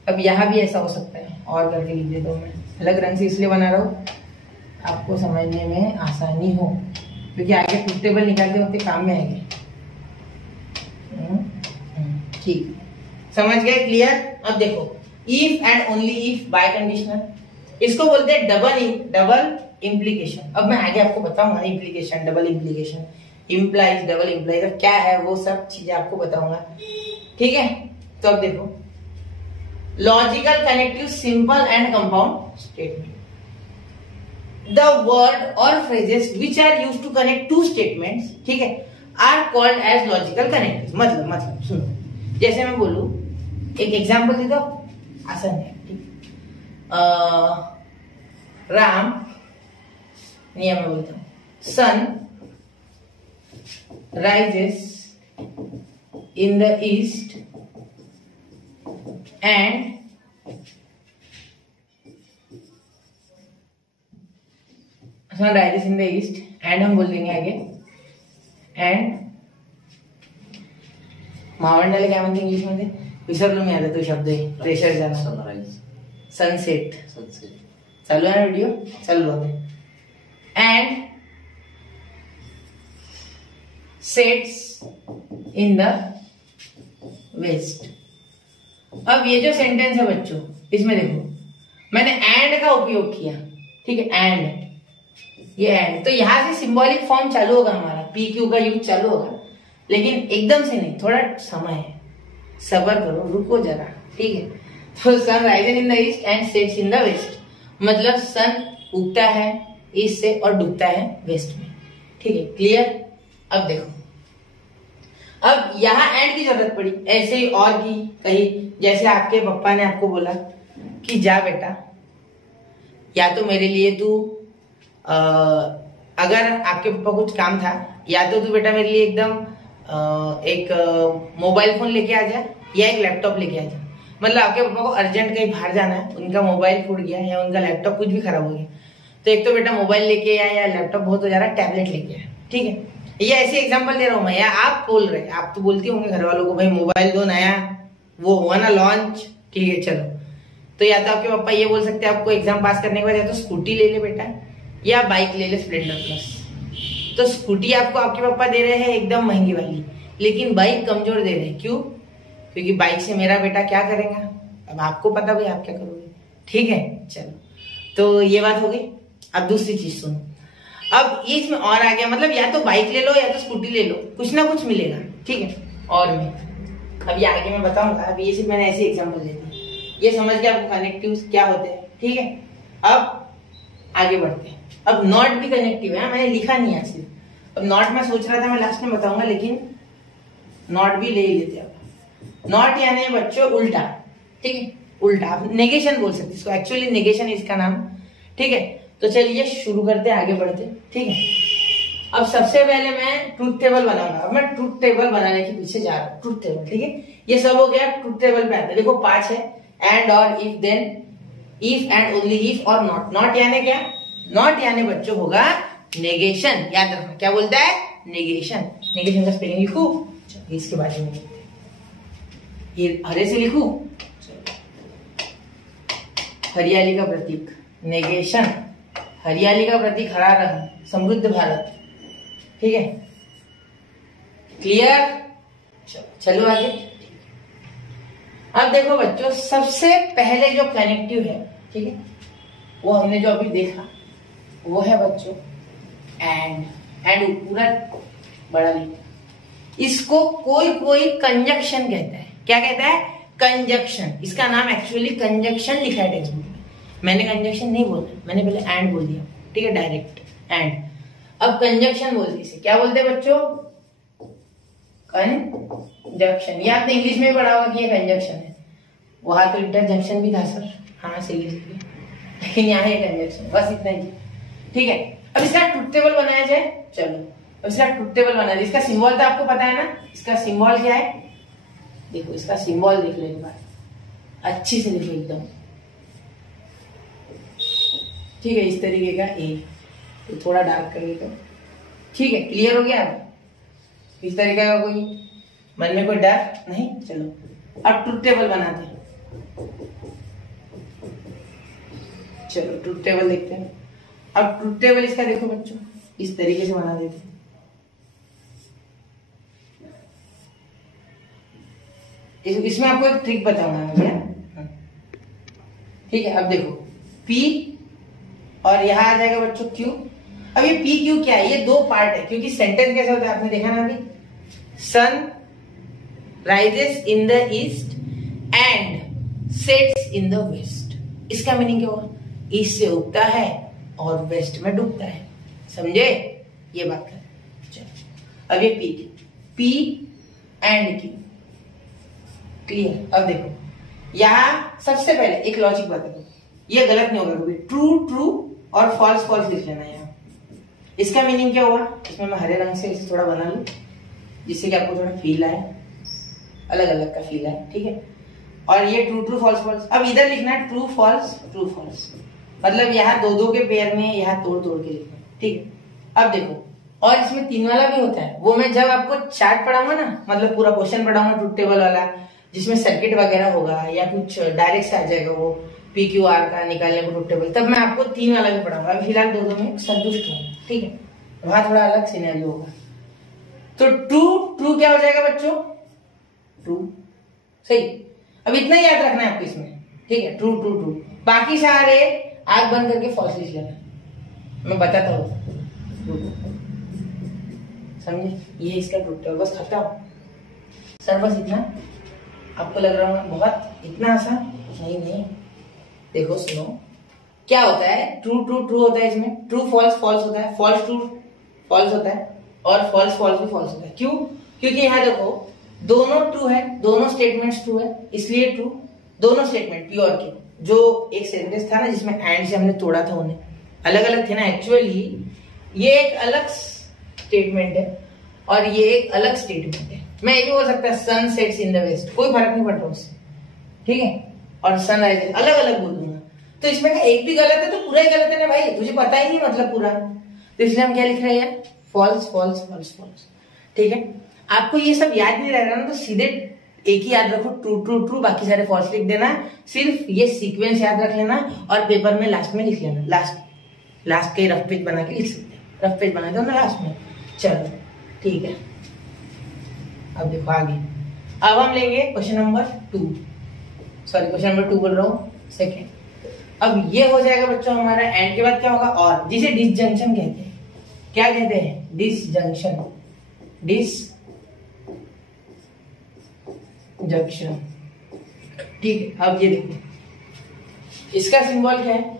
अब यहाँ भी ऐसा हो सकता है, और करके लिख देता हूँ मैं, अलग रंग से इसलिए बना रहा हूँ आपको समझने में आसानी हो, क्योंकि आगे ट्रूथ टेबल निकालते वक्त काम में आएंगे। ठीक, समझ गए, क्लियर। अब देखो if and only if bye conditional, इसको बोलते हैं डबल इम्प्लीकेशन। अब मैं आगे आपको बताऊंगा implication, double implication, implies, double implies अब क्या है, वो सब चीजें आपको बताऊंगा, ठीक है। तो अब देखो logical connective simple and compound statement, the word or phrases which are used to connect two statements, ठीक है, are called as logical connective. मतलब सुनो, जैसे मैं बोलूं, एक एग्जांपल दे दो, आसान है, ठीक। राम, नहीं मैं बोलता हूं, सन rises in the east and sun rises in the east and हम बोल देंगे आगे and मावंडाला काय म्हणते इंग्लिश मध्ये, विसरलो मी आता तो शब्द आहे, प्रेशर झाला, सनराइज, सनसेट, चालू आहे ना व्हिडिओ, चालू होते, and sets in the west. अब ये जो सेंटेंस है बच्चों, इसमें देखो मैंने एंड का उपयोग किया, ठीक है, एंड, ये एंड, तो यहां से सिंबॉलिक फॉर्म चालू होगा हमारा, पी क्यू का यूज चालू होगा, लेकिन एकदम से नहीं, थोड़ा समय है, सब्र करो, रुको जरा, ठीक है। तो sun rises in the east and sets in the west, मतलब सन उगता है ईस्ट से और डूबता है वेस्ट में, ठीक है, क्लियर। अब देखो, अब यहां एंड की जरूरत पड़ी, ऐसे ही और की कही, जैसे आपके पापा ने आपको बोला कि जा बेटा, या तो मेरे लिए तू अगर आपके पापा कुछ काम था, या तो तू बेटा मेरे लिए एकदम एक मोबाइल फोन लेके आ जा, या एक लैपटॉप लेके आ जा। मतलब आपके पापा को अर्जेंट कहीं बाहर जाना है, उनका मोबाइल फूट गया या उनका लैपटॉप कुछ भी खराब हो गया, तो एक तो बेटा मोबाइल लेके आया, या लैपटॉप बहुत हो जा रहा, टैबलेट लेके आया, ठीक है। ये ऐसे एग्जांपल दे रहा हूं मैं, या आप बोल रहे, आप तो बोलती होंगे घर वालों को, भाई मोबाइल दो नया, वो हुआ ना लॉन्च, ठीक है चलो। तो या तो आपके पापा ये बोल सकते हैं आपको एग्जाम पास करने के बाद, या तो स्कूटी ले ले बेटा, या बाइक ले ले स्प्लेंडर प्लस। तो स्कूटी आपको आपके पापा दे रहे हैं एकदम महंगी वाली, लेकिन बाइक कमजोर दे रहे हैं, क्यों? क्योंकि बाइक से मेरा बेटा क्या करेगा, अब आपको पता भाई आप क्या करोगे, ठीक है चलो। तो ये बात हो गई। अब दूसरी चीज सुनो, अब ये इसमें और आ गया, मतलब या तो बाइक ले लो या तो स्कूटी ले लो, कुछ ना कुछ मिलेगा, ठीक है। और में अब ये आगे मैं बताऊंगा, अभी ये सिर्फ मैंने ऐसी एग्जांपल दे दी, ये समझ के आपको कनेक्टिव्स क्या होते हैं, ठीक है। अब आगे बढ़ते हैं। अब नॉट भी कनेक्टिव है, मैंने लिखा नहीं है सिर्फ। अब नॉट मैं सोच रहा था मैं लास्ट में बताऊंगा, लेकिन नॉट भी ले ही लेते हैं। नॉट यानी बच्चों उल्टा, ठीक है, उल्टा, आप नेगेशन बोल सकते इसको, एक्चुअली नेगेशन इसका नाम, ठीक है। तो चलिए शुरू करते हैं, आगे बढ़ते, ठीक है। अब सबसे पहले मैं ट्रूथ टेबल बनाऊंगा। अब मैं ट्रूथ टेबल बनाने के पीछे जा रहा हूं, ट्रूथ टेबल, ठीक है। ये सब हो गया, ट्रूथ टेबल पे आता है। देखो 5 है, एंड, और, if, then, if and only if और नॉट। नॉट यानी क्या? नॉट यानी बच्चों होगा नेगेशन, याद रखना क्या बोलता है, नेगेशन। नेगेशन का स्पेलिंग लिखू, इसके बारे में ये हरे से लिखू, हरियाली का प्रतीक नेगेशन, हरियाली का प्रतीक हरा रंग, समृद्ध भारत, ठीक है, क्लियर। चलो आगे। अब देखो बच्चों, सबसे पहले जो कनेक्टिव है, ठीक है, वो हमने जो अभी देखा वो है बच्चों एंड। एंड पूरा बड़ा लिखा, इसको कोई कोई कंजक्शन कहता है। क्या कहता है? कंजक्शन। इसका नाम एक्चुअली कंजक्शन लिखा है टेक्स्ट बुक में। मैंने कंजक्शन नहीं बोला, मैंने पहले एंड बोल दिया, ठीक है, डायरेक्ट एंड। अब कंजक्शन बोलते इसे क्या बोलते हैं बच्चों? कंजक्शन। ये आपने इंग्लिश में पढ़ा होगा कि ये कंजक्शन है, वहां तो इंटरजंक्शन भी था सर, हाँ सही है, लेकिन यहाँ है कंजक्शन, बस इतना ही, ठीक है। अब इसका ट्रूथ टेबल बनाया जाए, चलो। अब इसका ट्रूथ टेबल बना दिया। इसका सिंबल तो आपको पता है ना, इसका सिंबल क्या है? देखो इसका सिंबल देख लो एक बार, अच्छी से देखो एकदम, ठीक है, इस तरीके का ए, तो थोड़ा डार्क कर देता हूँ। ठीक है, क्लियर हो गया? इस तरीके का कोई मन में कोई डर नहीं। चलो अब ट्रूथ टेबल बनाते हैं। चलो ट्रूथ टेबल देखते हैं। अब ट्रूथ टेबल इसका देखो बच्चों, इस तरीके से बना देते हैं। इसमें आपको एक ट्रिक बताऊंगा मैं भैया। ठीक है, अब देखो P और यहां आ जाएगा बच्चों Q। अब ये P Q क्या है? ये दो पार्ट है, क्योंकि सेंटेंस कैसे होता है आपने देखा ना अभी, sun rises in the east and sets in the west. इसका मीनिंग क्या हुआ? ईस्ट से उगता है और वेस्ट में डूबता है। समझे? ये बात कर। चलो अब ये P एंड Q क्लियर। अब देखो यहां सबसे पहले एक लॉजिक बता दो, ये गलत नहीं होगा कभी। ट्रू ट्रू और फॉल्स फॉल्स लिख लेना। यहाँ इसका मीनिंग क्या हुआ? इसमें मैं हरे रंग से इसे थोड़ा बना लूं, जिससे कि आपको थोड़ा फील आए, अलग अलग का फील आए। ठीक है, और ये ट्रू ट्रू फॉल्स फॉल्स। अब इधर लिखना है ट्रू फॉल्स, मतलब यहाँ दो दो के पेयर में यहाँ तोड़ तोड़ के लिखना। ठीक है, अब देखो और इसमें 3 वाला भी होता है, वो मैं जब आपको चार्ट पढ़ाऊंगा ना, मतलब पूरा क्वेश्चन पढ़ाऊंगा ट्रूथ टेबल वाला, जिसमें सर्किट वगैरह होगा या कुछ डायरेक्ट से आ जाएगा वो PQR का निकालने को ट्रूथ टेबल, तब मैं आपको 3 वाला भी पढ़ाऊंगा। अभी फिलहाल दो में संतुष्ट हूँ। ठीक है, वहां थोड़ा अलग सिनेरियो होगा। तो ट्रू क्या हो जाएगा बच्चों? ट्रू, सही। अब इतना ही याद रखना है आपको इसमें। ठीक है, ट्रू ट्रू ट्रू, बाकी सारे आंख बंद करके फॉल्स लिख लेना, मैं बताता हूँ। समझे? ये इसका ट्रूथ टेबल, बस खत्म सर। बस इतना आपको लग रहा होगा बहुत इतना आसान? नहीं, देखो सुनो, क्या होता है? ट्रू ट्रू ट्रू होता है, इसमें ट्रू फॉल्स फॉल्स होता है, फॉल्स ट्रू फॉल्स होता है, और फॉल्स फॉल्स भी फॉल्स होता है। क्यों? क्योंकि यहाँ देखो दोनों ट्रू है, दोनों स्टेटमेंट्स ट्रू है, इसलिए ट्रू। दोनों स्टेटमेंट प्योर के, जो एक सेंटेंस था ना जिसमें एंड से हमने तोड़ा था, उन्हें अलग अलग थे ना। एक्चुअली ये एक अलग स्टेटमेंट है और ये एक अलग स्टेटमेंट है। मैं ये भी बोल सकता है sun sets in the west, कोई फर्क नहीं पड़ता उससे। ठीक है, और सन राइजेस अलग अलग बोल दूंगा, तो इसमें का एक भी गलत है तो पूरा ही गलत है ना भाई, तुझे पता ही नहीं मतलब पूरा। तो इसलिए हम क्या लिख रहे हैं? False false false false. ठीक है, आपको ये सब याद नहीं रह रहा ना, तो सीधे एक ही याद रखो, ट्रू ट्रू ट्रू, बाकी सारे फॉल्स लिख देना। सिर्फ ये सीक्वेंस याद रख लेना और पेपर में लास्ट में लिख लेना। लास्ट के रफ पेज बना के लिख सकते हैं, रफ पेज बना दो ना लास्ट में। चलो ठीक है, अब देखो आगे। अब हम लेंगे question number 2, sorry question number 2 बोल रहा हूँ, सेकेंड। अब ये हो जाएगा बच्चों हमारा, एंड के बाद क्या होगा? और, जिसे डिसजंक्शन कहते हैं। क्या कहते हैं? Disjunction, disjunction. ठीक है, अब ये देखो इसका सिंबल क्या है?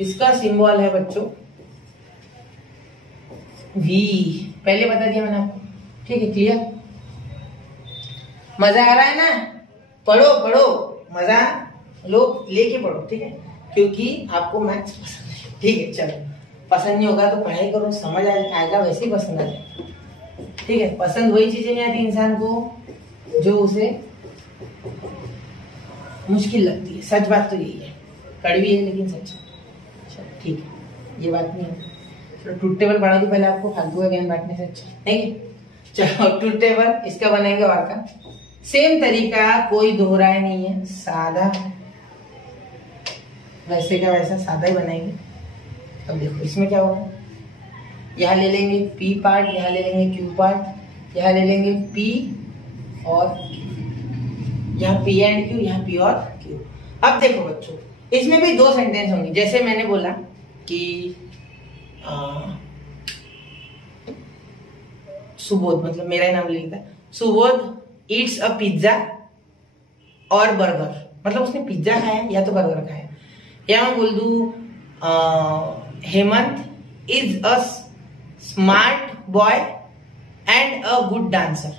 इसका सिंबल है बच्चों V, पहले बता दिया मैंने आपको। ठीक है, क्लियर? मजा आ रहा है ना? पढ़ो पढ़ो, मजा लो, लेके पढ़ो। ठीक है, क्योंकि आपको मैथ्स पसंद है। ठीक है, चलो पसंद नहीं होगा तो पढ़ाई करो, समझ आएगा, वैसे ही पसंद आ जाएगा। ठीक है, पसंद वही चीजें नहीं आती इंसान को जो उसे मुश्किल लगती है। सच बात तो यही है, कड़वी है लेकिन सच है। ठीक है, ये बात नहीं है। ट्रूथ टेबल बना दो पहले आपको, फालतू का ज्ञान बांटने से अच्छा नहीं है। चलो ट्रूथ टेबल इसका बनाएंगे और का सेम तरीका, कोई दोहराए नहीं है, सादा, वैसे का वैसा सादा ही बनाएंगे। अब देखो इसमें क्या होगा? यहाँ ले लेंगे P पार्ट, यहाँ ले लेंगे Q पार्ट, यहाँ ले लेंगे P और यहाँ P एंड Q, यहाँ P और Q। अब देखो बच्चों, इसमें भी 2 सेंटेंस होंगे। जैसे मैंने बोला कि सुबोध, मतलब मेरा ही नाम ले लेता, सुबोध ईट्स अ पिज्जा और बर्गर, मतलब उसने पिज्जा खाया या तो बर्गर खाया। या मैं बोल दू Hemant is a smart boy and a good dancer.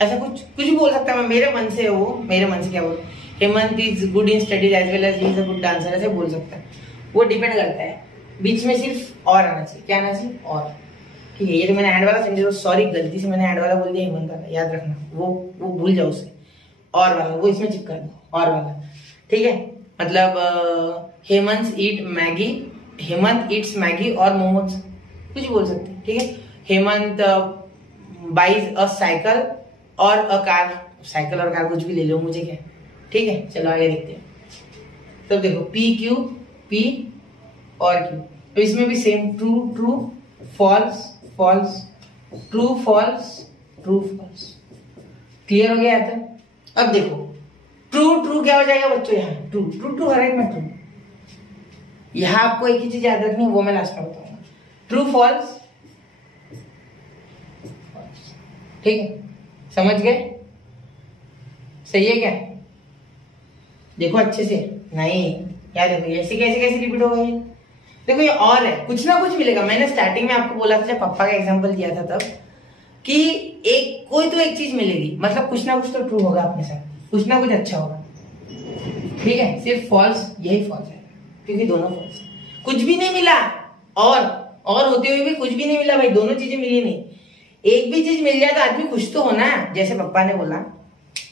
ऐसा कुछ भी बोल सकता है मैं, मेरे मन से वो, मेरे मन से क्या बोल, Hemant is good in studies as well as he is a good dancer, ऐसे बोल सकता है। वो डिपेंड करता है, बीच में सिर्फ और आना चाहिए। क्या आना चाहिए? और। ठीक है, ये तो मैंने एंड वाला सेंटेंस, सॉरी गलती से मैंने एंड वाला बोल दिया, हेमंत वाला याद रखना, वो भूल जाओ उसे। और वाला वो इसमें चिपका दो, और वाला। ठीक है, मतलब हेमंत ईट्स मैगी और मोमोज, कुछ बोल सकते हैं, ठीक है। हेमंत बाइज अ साइकिल और अ कार, साइकिल और कार कुछ भी ले लो, मुझे क्या, ठीक है। चलो आगे देखते हैं। तो देखो पी क्यू, पी और क्यू, तो इसमें भी same true true false false, true false true false. Clear हो गया था। अब देखो ट्रू ट्रू क्या हो जाएगा बच्चों, यहाँ ट्रू ट्रू ट्रू हर एक में ट्रू। यहां आपको एक ही चीज याद रखनी है, वो मैं लास्ट में बताऊंगा। ट्रू फॉल्स, ठीक है, समझ गए, सही है क्या? देखो अच्छे से, नहीं यार देखो ऐसे कैसे कैसे रिपीट होगा ये, देखो ये और है, कुछ ना कुछ मिलेगा। मैंने स्टार्टिंग में आपको बोला था जब पापा का एग्जांपल दिया था तब, कि एक कोई तो एक चीज मिलेगी, मतलब कुछ ना कुछ तो ट्रू होगा अपने साथ, कुछ ना कुछ अच्छा होगा, ठीक है। सिर्फ फॉल्स, यही फॉल्स है, क्योंकि दोनों फॉल्स, कुछ भी नहीं मिला और होते हुए भी कुछ भी नहीं मिला भाई, दोनों चीजें मिली नहीं। एक भी चीज मिल जाए तो आदमी खुश तो होना। जैसे पापा ने बोला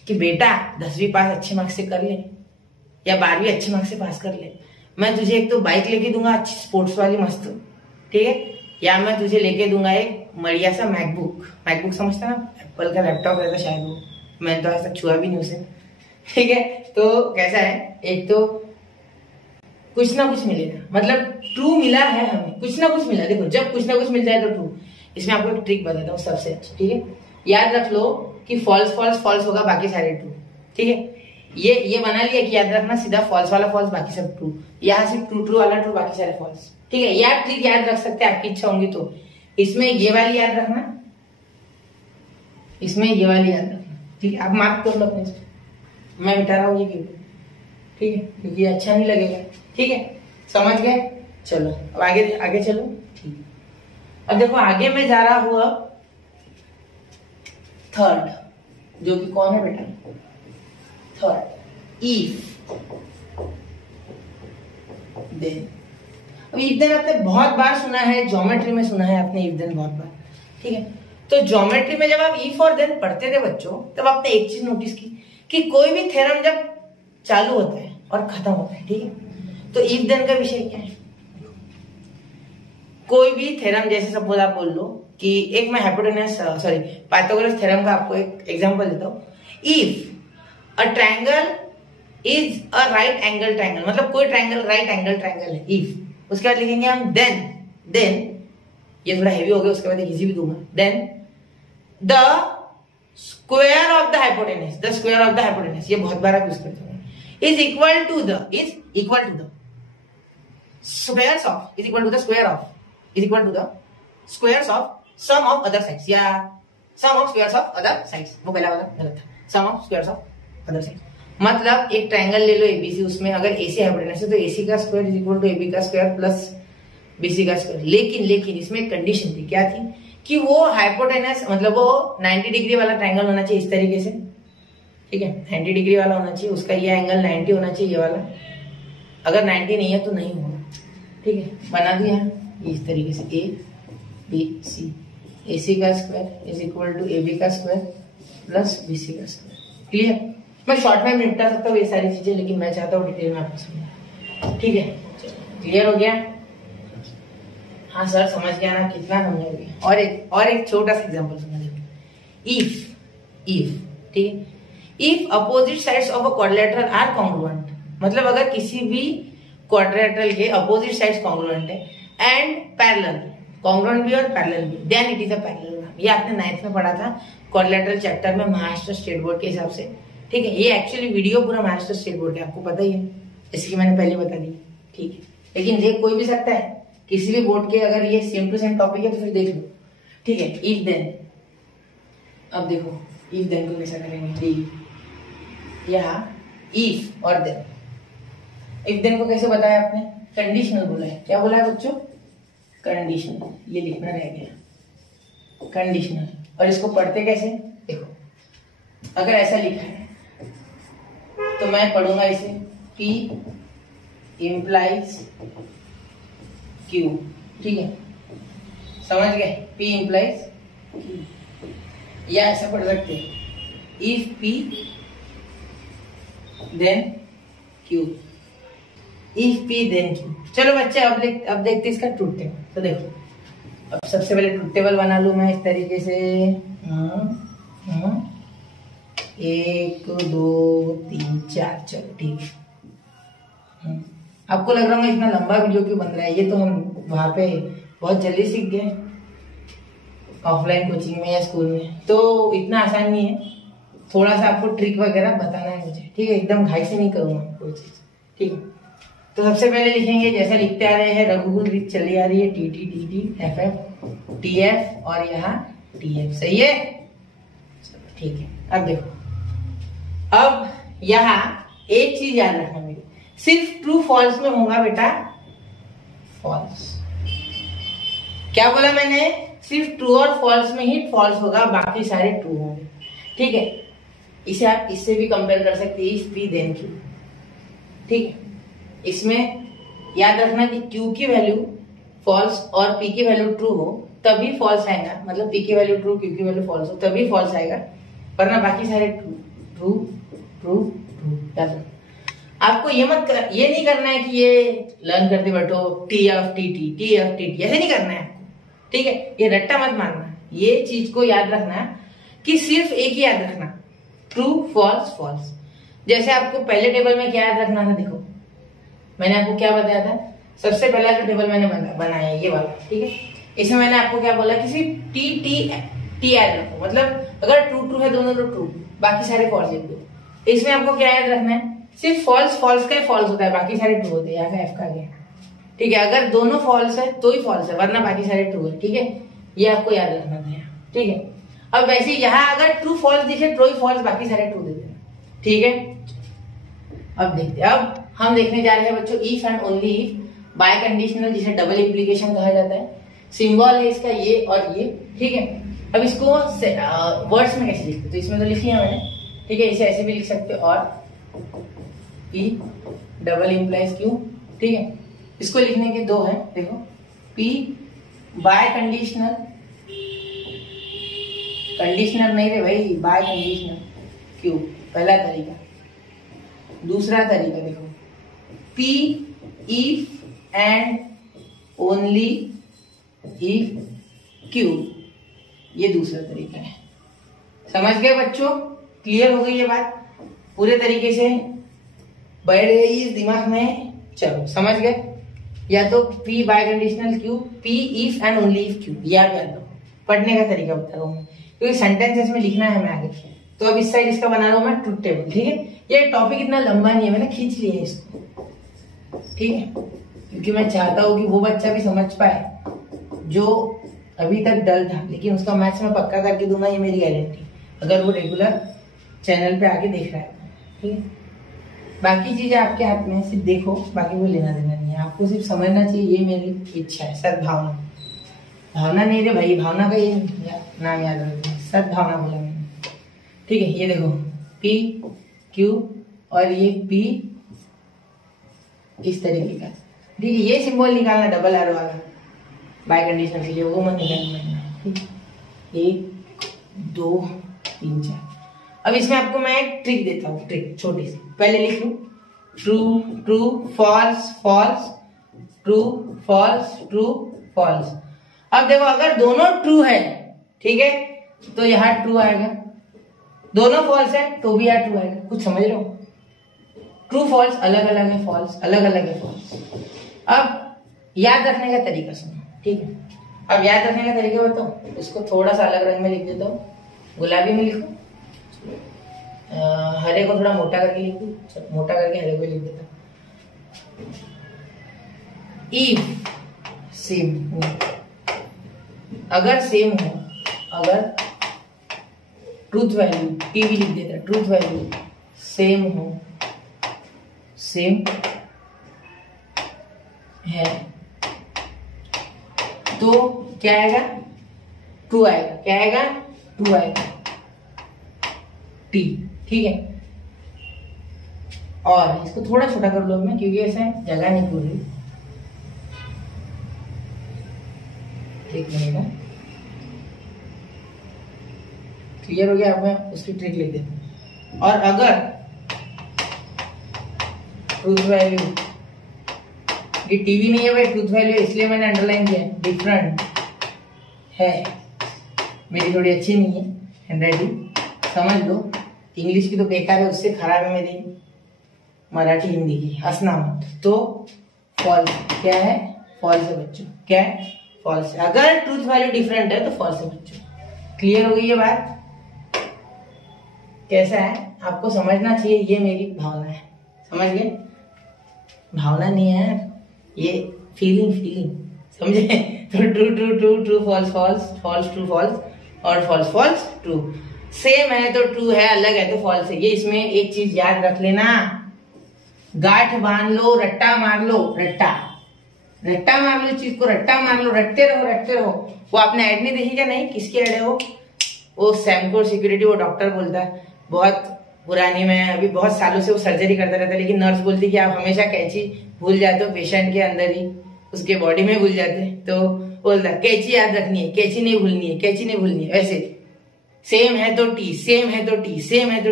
कि बेटा 10वीं पास अच्छे मार्क्स से कर ले या 12वीं अच्छे मार्क्स से पास कर ले, मैं तुझे एक तो बाइक लेके दूंगा अच्छी स्पोर्ट्स वाली मस्त, ठीक है, या मैं तुझे लेके दूंगा एक बढ़िया सा मैकबुक समझता ना, एप्पल का लैपटॉप रहता शायद वो, मैंने तो आज तक छुआ भी नहीं उसे, ठीक है। तो कैसा है, एक तो कुछ ना कुछ मिलेगा, मतलब ट्रू मिला है हमें, कुछ ना कुछ मिला। देखो जब कुछ ना कुछ मिल जाए तो ट्रू। इसमें आपको एक ट्रिक बताता हूँ सबसे अच्छा, ठीक है। याद रख लो कि फॉल्स फॉल्स फॉल्स होगा, बाकी सारे ट्रू, ठीक है। ये बना लिया कि याद रखना सीधा फॉल्स वाला फॉल्स, बाकी सब ट्रू। यहाँ सिर्फ ट्रू ट्रू वाला ट्रू, बाकी सारे फॉल्स, ठीक है। यार ट्रिक याद रख सकते हैं, आपकी इच्छा होंगी तो। इसमें ये वाली याद रखना, इसमें ये वाली याद रखना, ठीक है। आप मार्क कर लो अपने से, मैं मिटा रहा हूँ ये क्यों, ठीक है, क्योंकि अच्छा नहीं लगेगा, ठीक है, समझ गए। चलो अब आगे चलो, ठीक है। अब देखो आगे मैं जा रहा हूँ अब थर्ड, जो कि कौन है बेटा, थर्ड इफ देन। अब इफ देन आपने बहुत बार सुना है, ज्योमेट्री में सुना है आपने इफ देन बहुत बार, ठीक है। तो ज्योमेट्री में जब आप इफ और देन पढ़ते थे बच्चों, तब आपने एक चीज नोटिस की कि कोई भी थ्योरम जब चालू होता है और खत्म होता है, ठीक है, तो इफ देन का विषय क्या है। कोई भी थ्योरम, जैसे सपोज आप बोल लो कि एक मैं पाइथागोरस थ्योरम का आपको एक एग्जांपल देता हूँ। If a triangle is a right angle triangle, मतलब कोई ट्रायंगल राइट एंगल ट्रायंगल है, इफ। उसके बाद लिखेंगे हम देन ये थोड़ा हैवी हो गया, उसके बाद इजी भी दूंगा। Then the square of the hypotenuse, ये बहुत बार आप यूज करते हो, is equal to the squares of sum of other sides, या sum of squares of other sides, वो पहला वाला गलत था, sum of squares of other sides. मतलब एक ट्रायंगल ले लो एबीसी, उसमें अगर एसी हाइपोटेनस है तो एसी का square is equal to AB का स्क्वायर प्लस बीसी का स्क्वायर। लेकिन इसमें एक कंडीशन थी, क्या थी, कि वो हाइपोटेनस मतलब वो 90 डिग्री वाला ट्रायंगल होना चाहिए इस तरीके से, ठीक है, 90 डिग्री वाला होना चाहिए, उसका ये एंगल 90 होना चाहिए, ये वाला। अगर 90 नहीं है तो नहीं होगा, ठीक है। बना दिया इस तरीके से, ए बी सी, एसी का square is equal to AB का स्क्वायर प्लस बीसी का स्क्वायर। क्लियर? मैं शॉर्ट में निपटा सकता हूँ ये सारी चीजें, लेकिन मैं चाहता हूँ डिटेल में आपको समझाना, ठीक है। क्लियर हो गया? हाँ सर समझ गया ना, कितना समझ गया। और एक छोटा सा एग्जांपल सुना देखो। इफ ठीक है, if opposite sides of a quadrilateral are congruent, मतलब अगर किसी भी क्वाड्रिलेटरल के अपोजिट साइड्स कॉन्ग्रुएंट है एंड पैरेलल, कॉन्ग्रुएंट भी और पैरेलल भी, then it is a parallelogram. ये आपने 9th में पढ़ा था क्वाड्रिलेटरल चैप्टर में महाराष्ट्र स्टेट बोर्ड के हिसाब से, ठीक है। ये एक्चुअली वीडियो पूरा महाराष्ट्र स्टेट बोर्ड का, आपको पता ही है, इसकी मैंने पहले बता दी, ठीक है। लेकिन देख कोई भी सकता है किसी भी बोर्ड के, अगर ये सेम टू सेम टॉपिक है तो फिर देख लो, ठीक है। इफ देन, अब देखो इफ देन को कैसा करेंगे, यहाँ इफ और देन। इफ देन को कैसे बताया आपने, कंडीशनल बोला है। क्या बोला है बच्चों? कंडीशनल, ये लिखना रह गया, कंडीशनल। और इसको पढ़ते कैसे, देखो अगर ऐसा लिखा है तो मैं पढ़ूंगा इसे P implies Q, ठीक है, समझ गए? P implies Q, या ऐसा पढ़ सकते हैं, if P then Q, if P then Q. चलो बच्चे अब देखते इसका ट्रूथ टेबल। तो देखो अब सबसे पहले ट्रूथ टेबल बना लू मैं इस तरीके से। 1 2 3 4। चलो ठीक है। आपको लग रहा होगा इतना लंबा वीडियो क्यों बन रहा है, ये तो हम वहां पे बहुत जल्दी सीख गए ऑफलाइन कोचिंग में या स्कूल में, तो इतना आसान नहीं है। थोड़ा सा आपको ट्रिक वगैरह बताना है मुझे, ठीक है। एकदम घाई से नहीं करूंगा कोई चीज, ठीक है। तो सबसे पहले लिखेंगे जैसा लिखते आ रहे हैं, रघुकुल रीत चली आ रही है, T T T T F F T F और यहाँ टी एफ। सही है, ठीक है। अब देखो, अब यहाँ एक चीज याद रखना मेरी, सिर्फ ट्रू फॉल्स में होगा बेटा फॉल्स। क्या बोला मैंने? सिर्फ ट्रू और फॉल्स में ही फॉल्स होगा, बाकी सारे ट्रू होंगे, ठीक है। इसे आप इससे भी कंपेयर कर सकते हैं, इफ पी देन क्यू, ठीक है। इसमें याद रखना कि क्यू की वैल्यू फॉल्स और पी की वैल्यू ट्रू हो तभी फॉल्स आएगा, मतलब पी की वैल्यू ट्रू क्यू की वैल्यू फॉल्स हो तभी फॉल्स आएगा, वरना बाकी सारे ट्रू ट्रू ट्रू ट्रू। याद रखना। आपको ये नहीं करना है कि ये लर्न करते बैठो T F T T T F T T, ऐसे नहीं करना है आपको, ठीक है। ये रट्टा मत मारना, ये चीज को याद रखना कि सिर्फ एक ही याद रखना, ट्रू फॉल्स फॉल्स। जैसे आपको पहले टेबल में क्या याद रखना था, देखो मैंने आपको क्या बताया था, सबसे पहला जो टेबल मैंने बनाया ये वाला, ठीक है। इसमें मैंने आपको क्या बोला कि सिर्फ टी टी टी याद रखो, मतलब अगर ट्रू ट्रू है दोनों तो ट्रू, बाकी सारे फॉल्स लिख दो। इसमें आपको क्या याद रखना है, सिर्फ फॉल्स फॉल्स का फॉल्स होता है, बाकी सारे ट्रू होते हैं। यहाँ एफ का गया, ठीक है। अगर दोनों फॉल्स है तो ही फॉल्स है, वरना बाकी सारे ट्रू है, ठीक है। ये आपको याद रखना था, ठीक है। अब वैसे यहाँ अगर ट्रू फॉल्स दिखे ट्रू ही फॉल्स, बाकी सारे ट्रू दे देना, ठीक है। अब देखते हैं, अब हम देखने जा रहे हैं बच्चों if and only if bye conditional, जिसे डबल इम्प्लीकेशन कहा जाता है। सिंबल है इसका ये और ये, ठीक है। अब इसको वर्ड्स में कैसे लिखते, तो इसमें तो लिखी है मैंने, ठीक है। इसे ऐसे भी लिख सकते हो, और ई डबल इम्प्लाइज क्यू, ठीक है। इसको लिखने के दो हैं, देखो पी बाय कंडीशनल, कंडीशनल नहीं रे भाई, बाय कंडीशनल क्यू, पहला तरीका। दूसरा तरीका देखो P if and only if Q, ये दूसरा तरीका है। समझ गए बच्चों? क्लियर हो गई ये बात पूरे तरीके से, बैठ गई इस दिमाग में? चलो समझ गए। या तो P bye conditional Q, P if and only if Q, याद लो। पढ़ने का तरीका बता रहा हूँ मैं, क्योंकि सेंटेंसेस में लिखना है हमें आगे। तो अब इस साइड इसका बना रहा हूं मैं ट्रूथ टेबल, ठीक है। ये टॉपिक इतना लंबा नहीं है, मैंने खींच लिया है इसको, ठीक है, क्योंकि मैं चाहता हूं कि वो बच्चा भी समझ पाए जो अभी तक डल था, लेकिन उसका मैथ्स में पक्का करके दूंगा, ये मेरी गारंटी, अगर वो रेगुलर चैनल पे आके देख रहा है, ठीक है। बाकी चीजें आपके हाथ में, सिर्फ देखो, बाकी वो लेना देना नहीं है, आपको सिर्फ समझना चाहिए, ये मेरी इच्छा है। सद्भावना, भावना नहीं रे भाई, भावना का ये नाम याद रखना, सद्भावना बोला मैंने, ठीक है। ये देखो पी क्यू और ये पी इस तरीके का, ठीक है। ये सिंबल निकालना डबल आर वाला बाय कंडीशनल के लिए, वो मत निकालना, ठीक है। 1 2 3 4। अब इसमें आपको मैं एक ट्रिक देता हूँ, ट्रिक छोटी सी, पहले लिख लू true true false false true false true false. अब देखो अगर दोनों ट्रू है, ठीक है, तो यहाँ ट्रू आएगा, दोनों फॉल्स है तो भी यहाँ ट्रू आएगा। कुछ समझ रहे हो? ट्रू फॉल्स अलग अलग है, फॉल्स अलग अलग है, फॉल्स। अब याद रखने का तरीका सुनो, ठीक है। अब याद रखने का तरीका बताओ, इसको थोड़ा सा अलग रंग में लिख देता हूँ, गुलाबी में लिखो, हरे को थोड़ा मोटा करके लिख दो, मोटा करके हरे को लिख देता हूँ। इफ सेम, अगर सेम हो, अगर ट्रूथ वैल्यू टी भी लिख देता, ट्रूथ वैल्यू सेम हो, सेम है, तो क्या आएगा? ट्रू आएगा। क्या आएगा? ट्रू आएगा, टी, ठीक है। और इसको थोड़ा छोटा कर लो मैं, क्योंकि ऐसे जगह नहीं पूरी, एक मिनट, क्लियर हो गया। अब मैं उसकी ट्रिक लिख देता हूं। और अगर ट्रूथ वैल्यू ये टीवी नहीं है भाई, ट्रूथ वैल्यू, इसलिए मैंने अंडरलाइन किया। डिफरेंट है, मेरी थोड़ी अच्छी नहीं है हैंडराइटिंग, समझ लो। इंग्लिश की तो बेकार है, उससे खराब है मेरी मराठी हिंदी की, हंसना मत। तो फॉल्स क्या है? फॉल्स है बच्चों। क्या है? फॉल्स है। अगर ट्रूथ वैल्यू डिफरेंट है तो फॉल्स है बच्चों। क्लियर हो गई ये बात? कैसा है? आपको समझना चाहिए, ये मेरी भावना है, समझ गए? भावना नहीं है, ये फीलिंग, समझे? तो true true true true false false, false true false, और फॉल्स फॉल्स ट्रू। सेम है तो ट्रू है, अलग है तो फॉल्स है। ये इसमें एक चीज याद रख लेना, गांठ बांध लो, रट्टा मार लो, रट्टा मार लो, इस चीज को रट्टा मार लो, रटते रहो। वो आपने ऐड नहीं देखी क्या? नहीं, किसकी ऐड है वो सैमकोर सिक्योरिटी, वो डॉक्टर बोलता है, बहुत पुरानी, मैं अभी बहुत सालों से वो सर्जरी करता रहता है, लेकिन नर्स बोलती कि आप हमेशा कैंची भूल जाते हो पेशेंट के अंदर ही, उसके बॉडी में भूल जाते, तो बोलता कैंची याद रखनी है, कैंची नहीं भूलनी है। वैसे सेम है तो टी, सेम है तो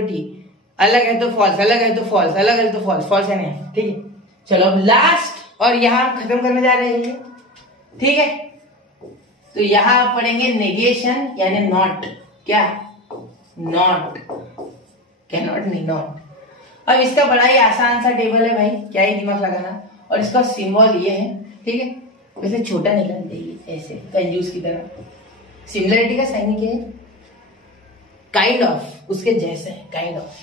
टी, अलग है तो फॉल्स, अलग है तो फॉल्स, फॉल्स है नहीं, ठीक है। चलो अब लास्ट, और यहाँ खत्म करने जा रहे हैं, ठीक है। तो यहाँ पढ़ेंगे नेगेशन यानी नॉट। क्या? नॉट, क्या नॉट नहीं, नॉट। अब इसका बड़ा ही आसान सा टेबल है भाई, क्या ही दिमाग लगाना। और इसका सिंबल ये है, ठीक है। वैसे छोटा निकाल देंगे ऐसे कंजूस की तरह। सिमिलरिटी का साइन क्या है? काइंड ऑफ, उसके जैसे, काइंड ऑफ,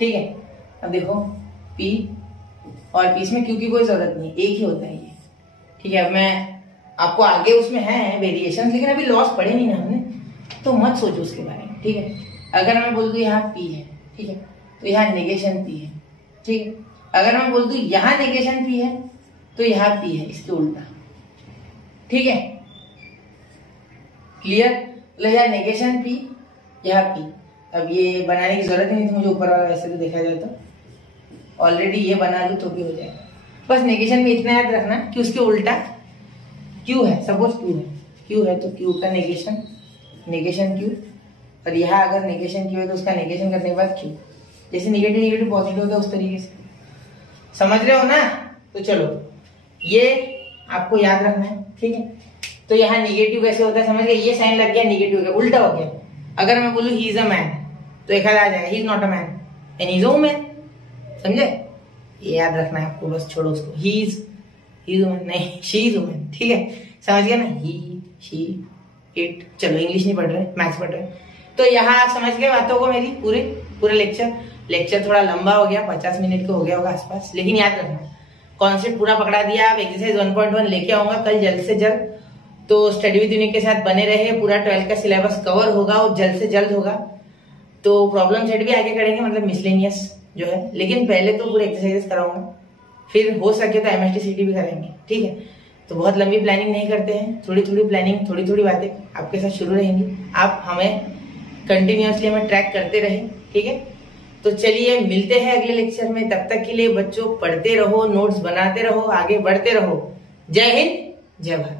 ठीक है। अब देखो P और P, इसमें क्यों की कोई जरूरत नहीं, एक ही होता है ये, ठीक है। अब मैं आपको आगे उसमें है वेरिएशन, लेकिन अभी लॉस पढ़े नहीं ना हमने, तो मत सोचो उसके बारे में, ठीक है। अगर मैं बोल दूं यहाँ P है, ठीक है, तो यहाँ नेगेशन P है, ठीक है। अगर मैं बोल दूं यहाँ नेगेशन P है तो यहाँ P है, इसके उल्टा, ठीक है। क्लियर? तो यहाँ नेगेशन P, यहाँ P। अब ये बनाने की जरूरत नहीं थी मुझे ऊपर वाला, वैसे तो देखा जाए तो ऑलरेडी ये बना लूं तो भी हो जाएगा। बस नेगेशन में इतना याद रखना कि उसके उल्टा Q है, सपोज Q है तो Q का नेगेशन Q, और यहाँ अगर नेगेशन Q है तो उसका नेगेशन करने के बाद Q। जैसे निगेटिव पॉजिटिव होता है उस तरीके से, समझ रहे हो ना? तो चलो ये आपको याद रखना है, ठीक है। तो यहाँ निगेटिव कैसे होता है समझ गए? ये साइन लग गया, निगेटिव हो गया, उल्टा हो गया। अगर मैं बोलूं ही इज अ मैन तो एक आ जाएगा he is not a man and he is a woman, समझे? ये याद रखना है आपको, बस छोड़ो उसको। ही इज वुमन नहीं, शी इज वुमन, ठीक है, समझ गया ना? ही, शी, इट। चलो इंग्लिश नहीं पढ़ रहे, मैथ्स पढ़ रहे। तो यहाँ आप समझ गए बातों को मेरी, पूरे लेक्चर थोड़ा लंबा हो गया, 50 मिनट का हो गया होगा आसपास, लेकिन याद रखना कॉन्सेप्ट पूरा पकड़ा दिया। आप एक्सरसाइज 1.1 लेके आऊंगा कल जल्द से जल्द, तो स्टडी विद यूनिक के साथ बने रहे। पूरा 12 का सिलेबस कवर होगा और जल्द से जल्द होगा। तो प्रॉब्लम सेट भी आगे करेंगे, मतलब मिसलेनियस जो है, लेकिन पहले तो पूरे एक्सरसाइजेस कराऊंगा, फिर हो सके तो MST-CT भी कराएंगे, ठीक है। तो बहुत लंबी प्लानिंग नहीं करते हैं, थोड़ी प्लानिंग, थोड़ी बातें आपके साथ शुरू रहेंगी। आप हमें कंटिन्यूअसली हमें ट्रैक करते रहे, ठीक है। तो चलिए मिलते हैं अगले लेक्चर में, तब तक के लिए बच्चों पढ़ते रहो, नोट्स बनाते रहो, आगे बढ़ते रहो। जय हिंद, जय भारत।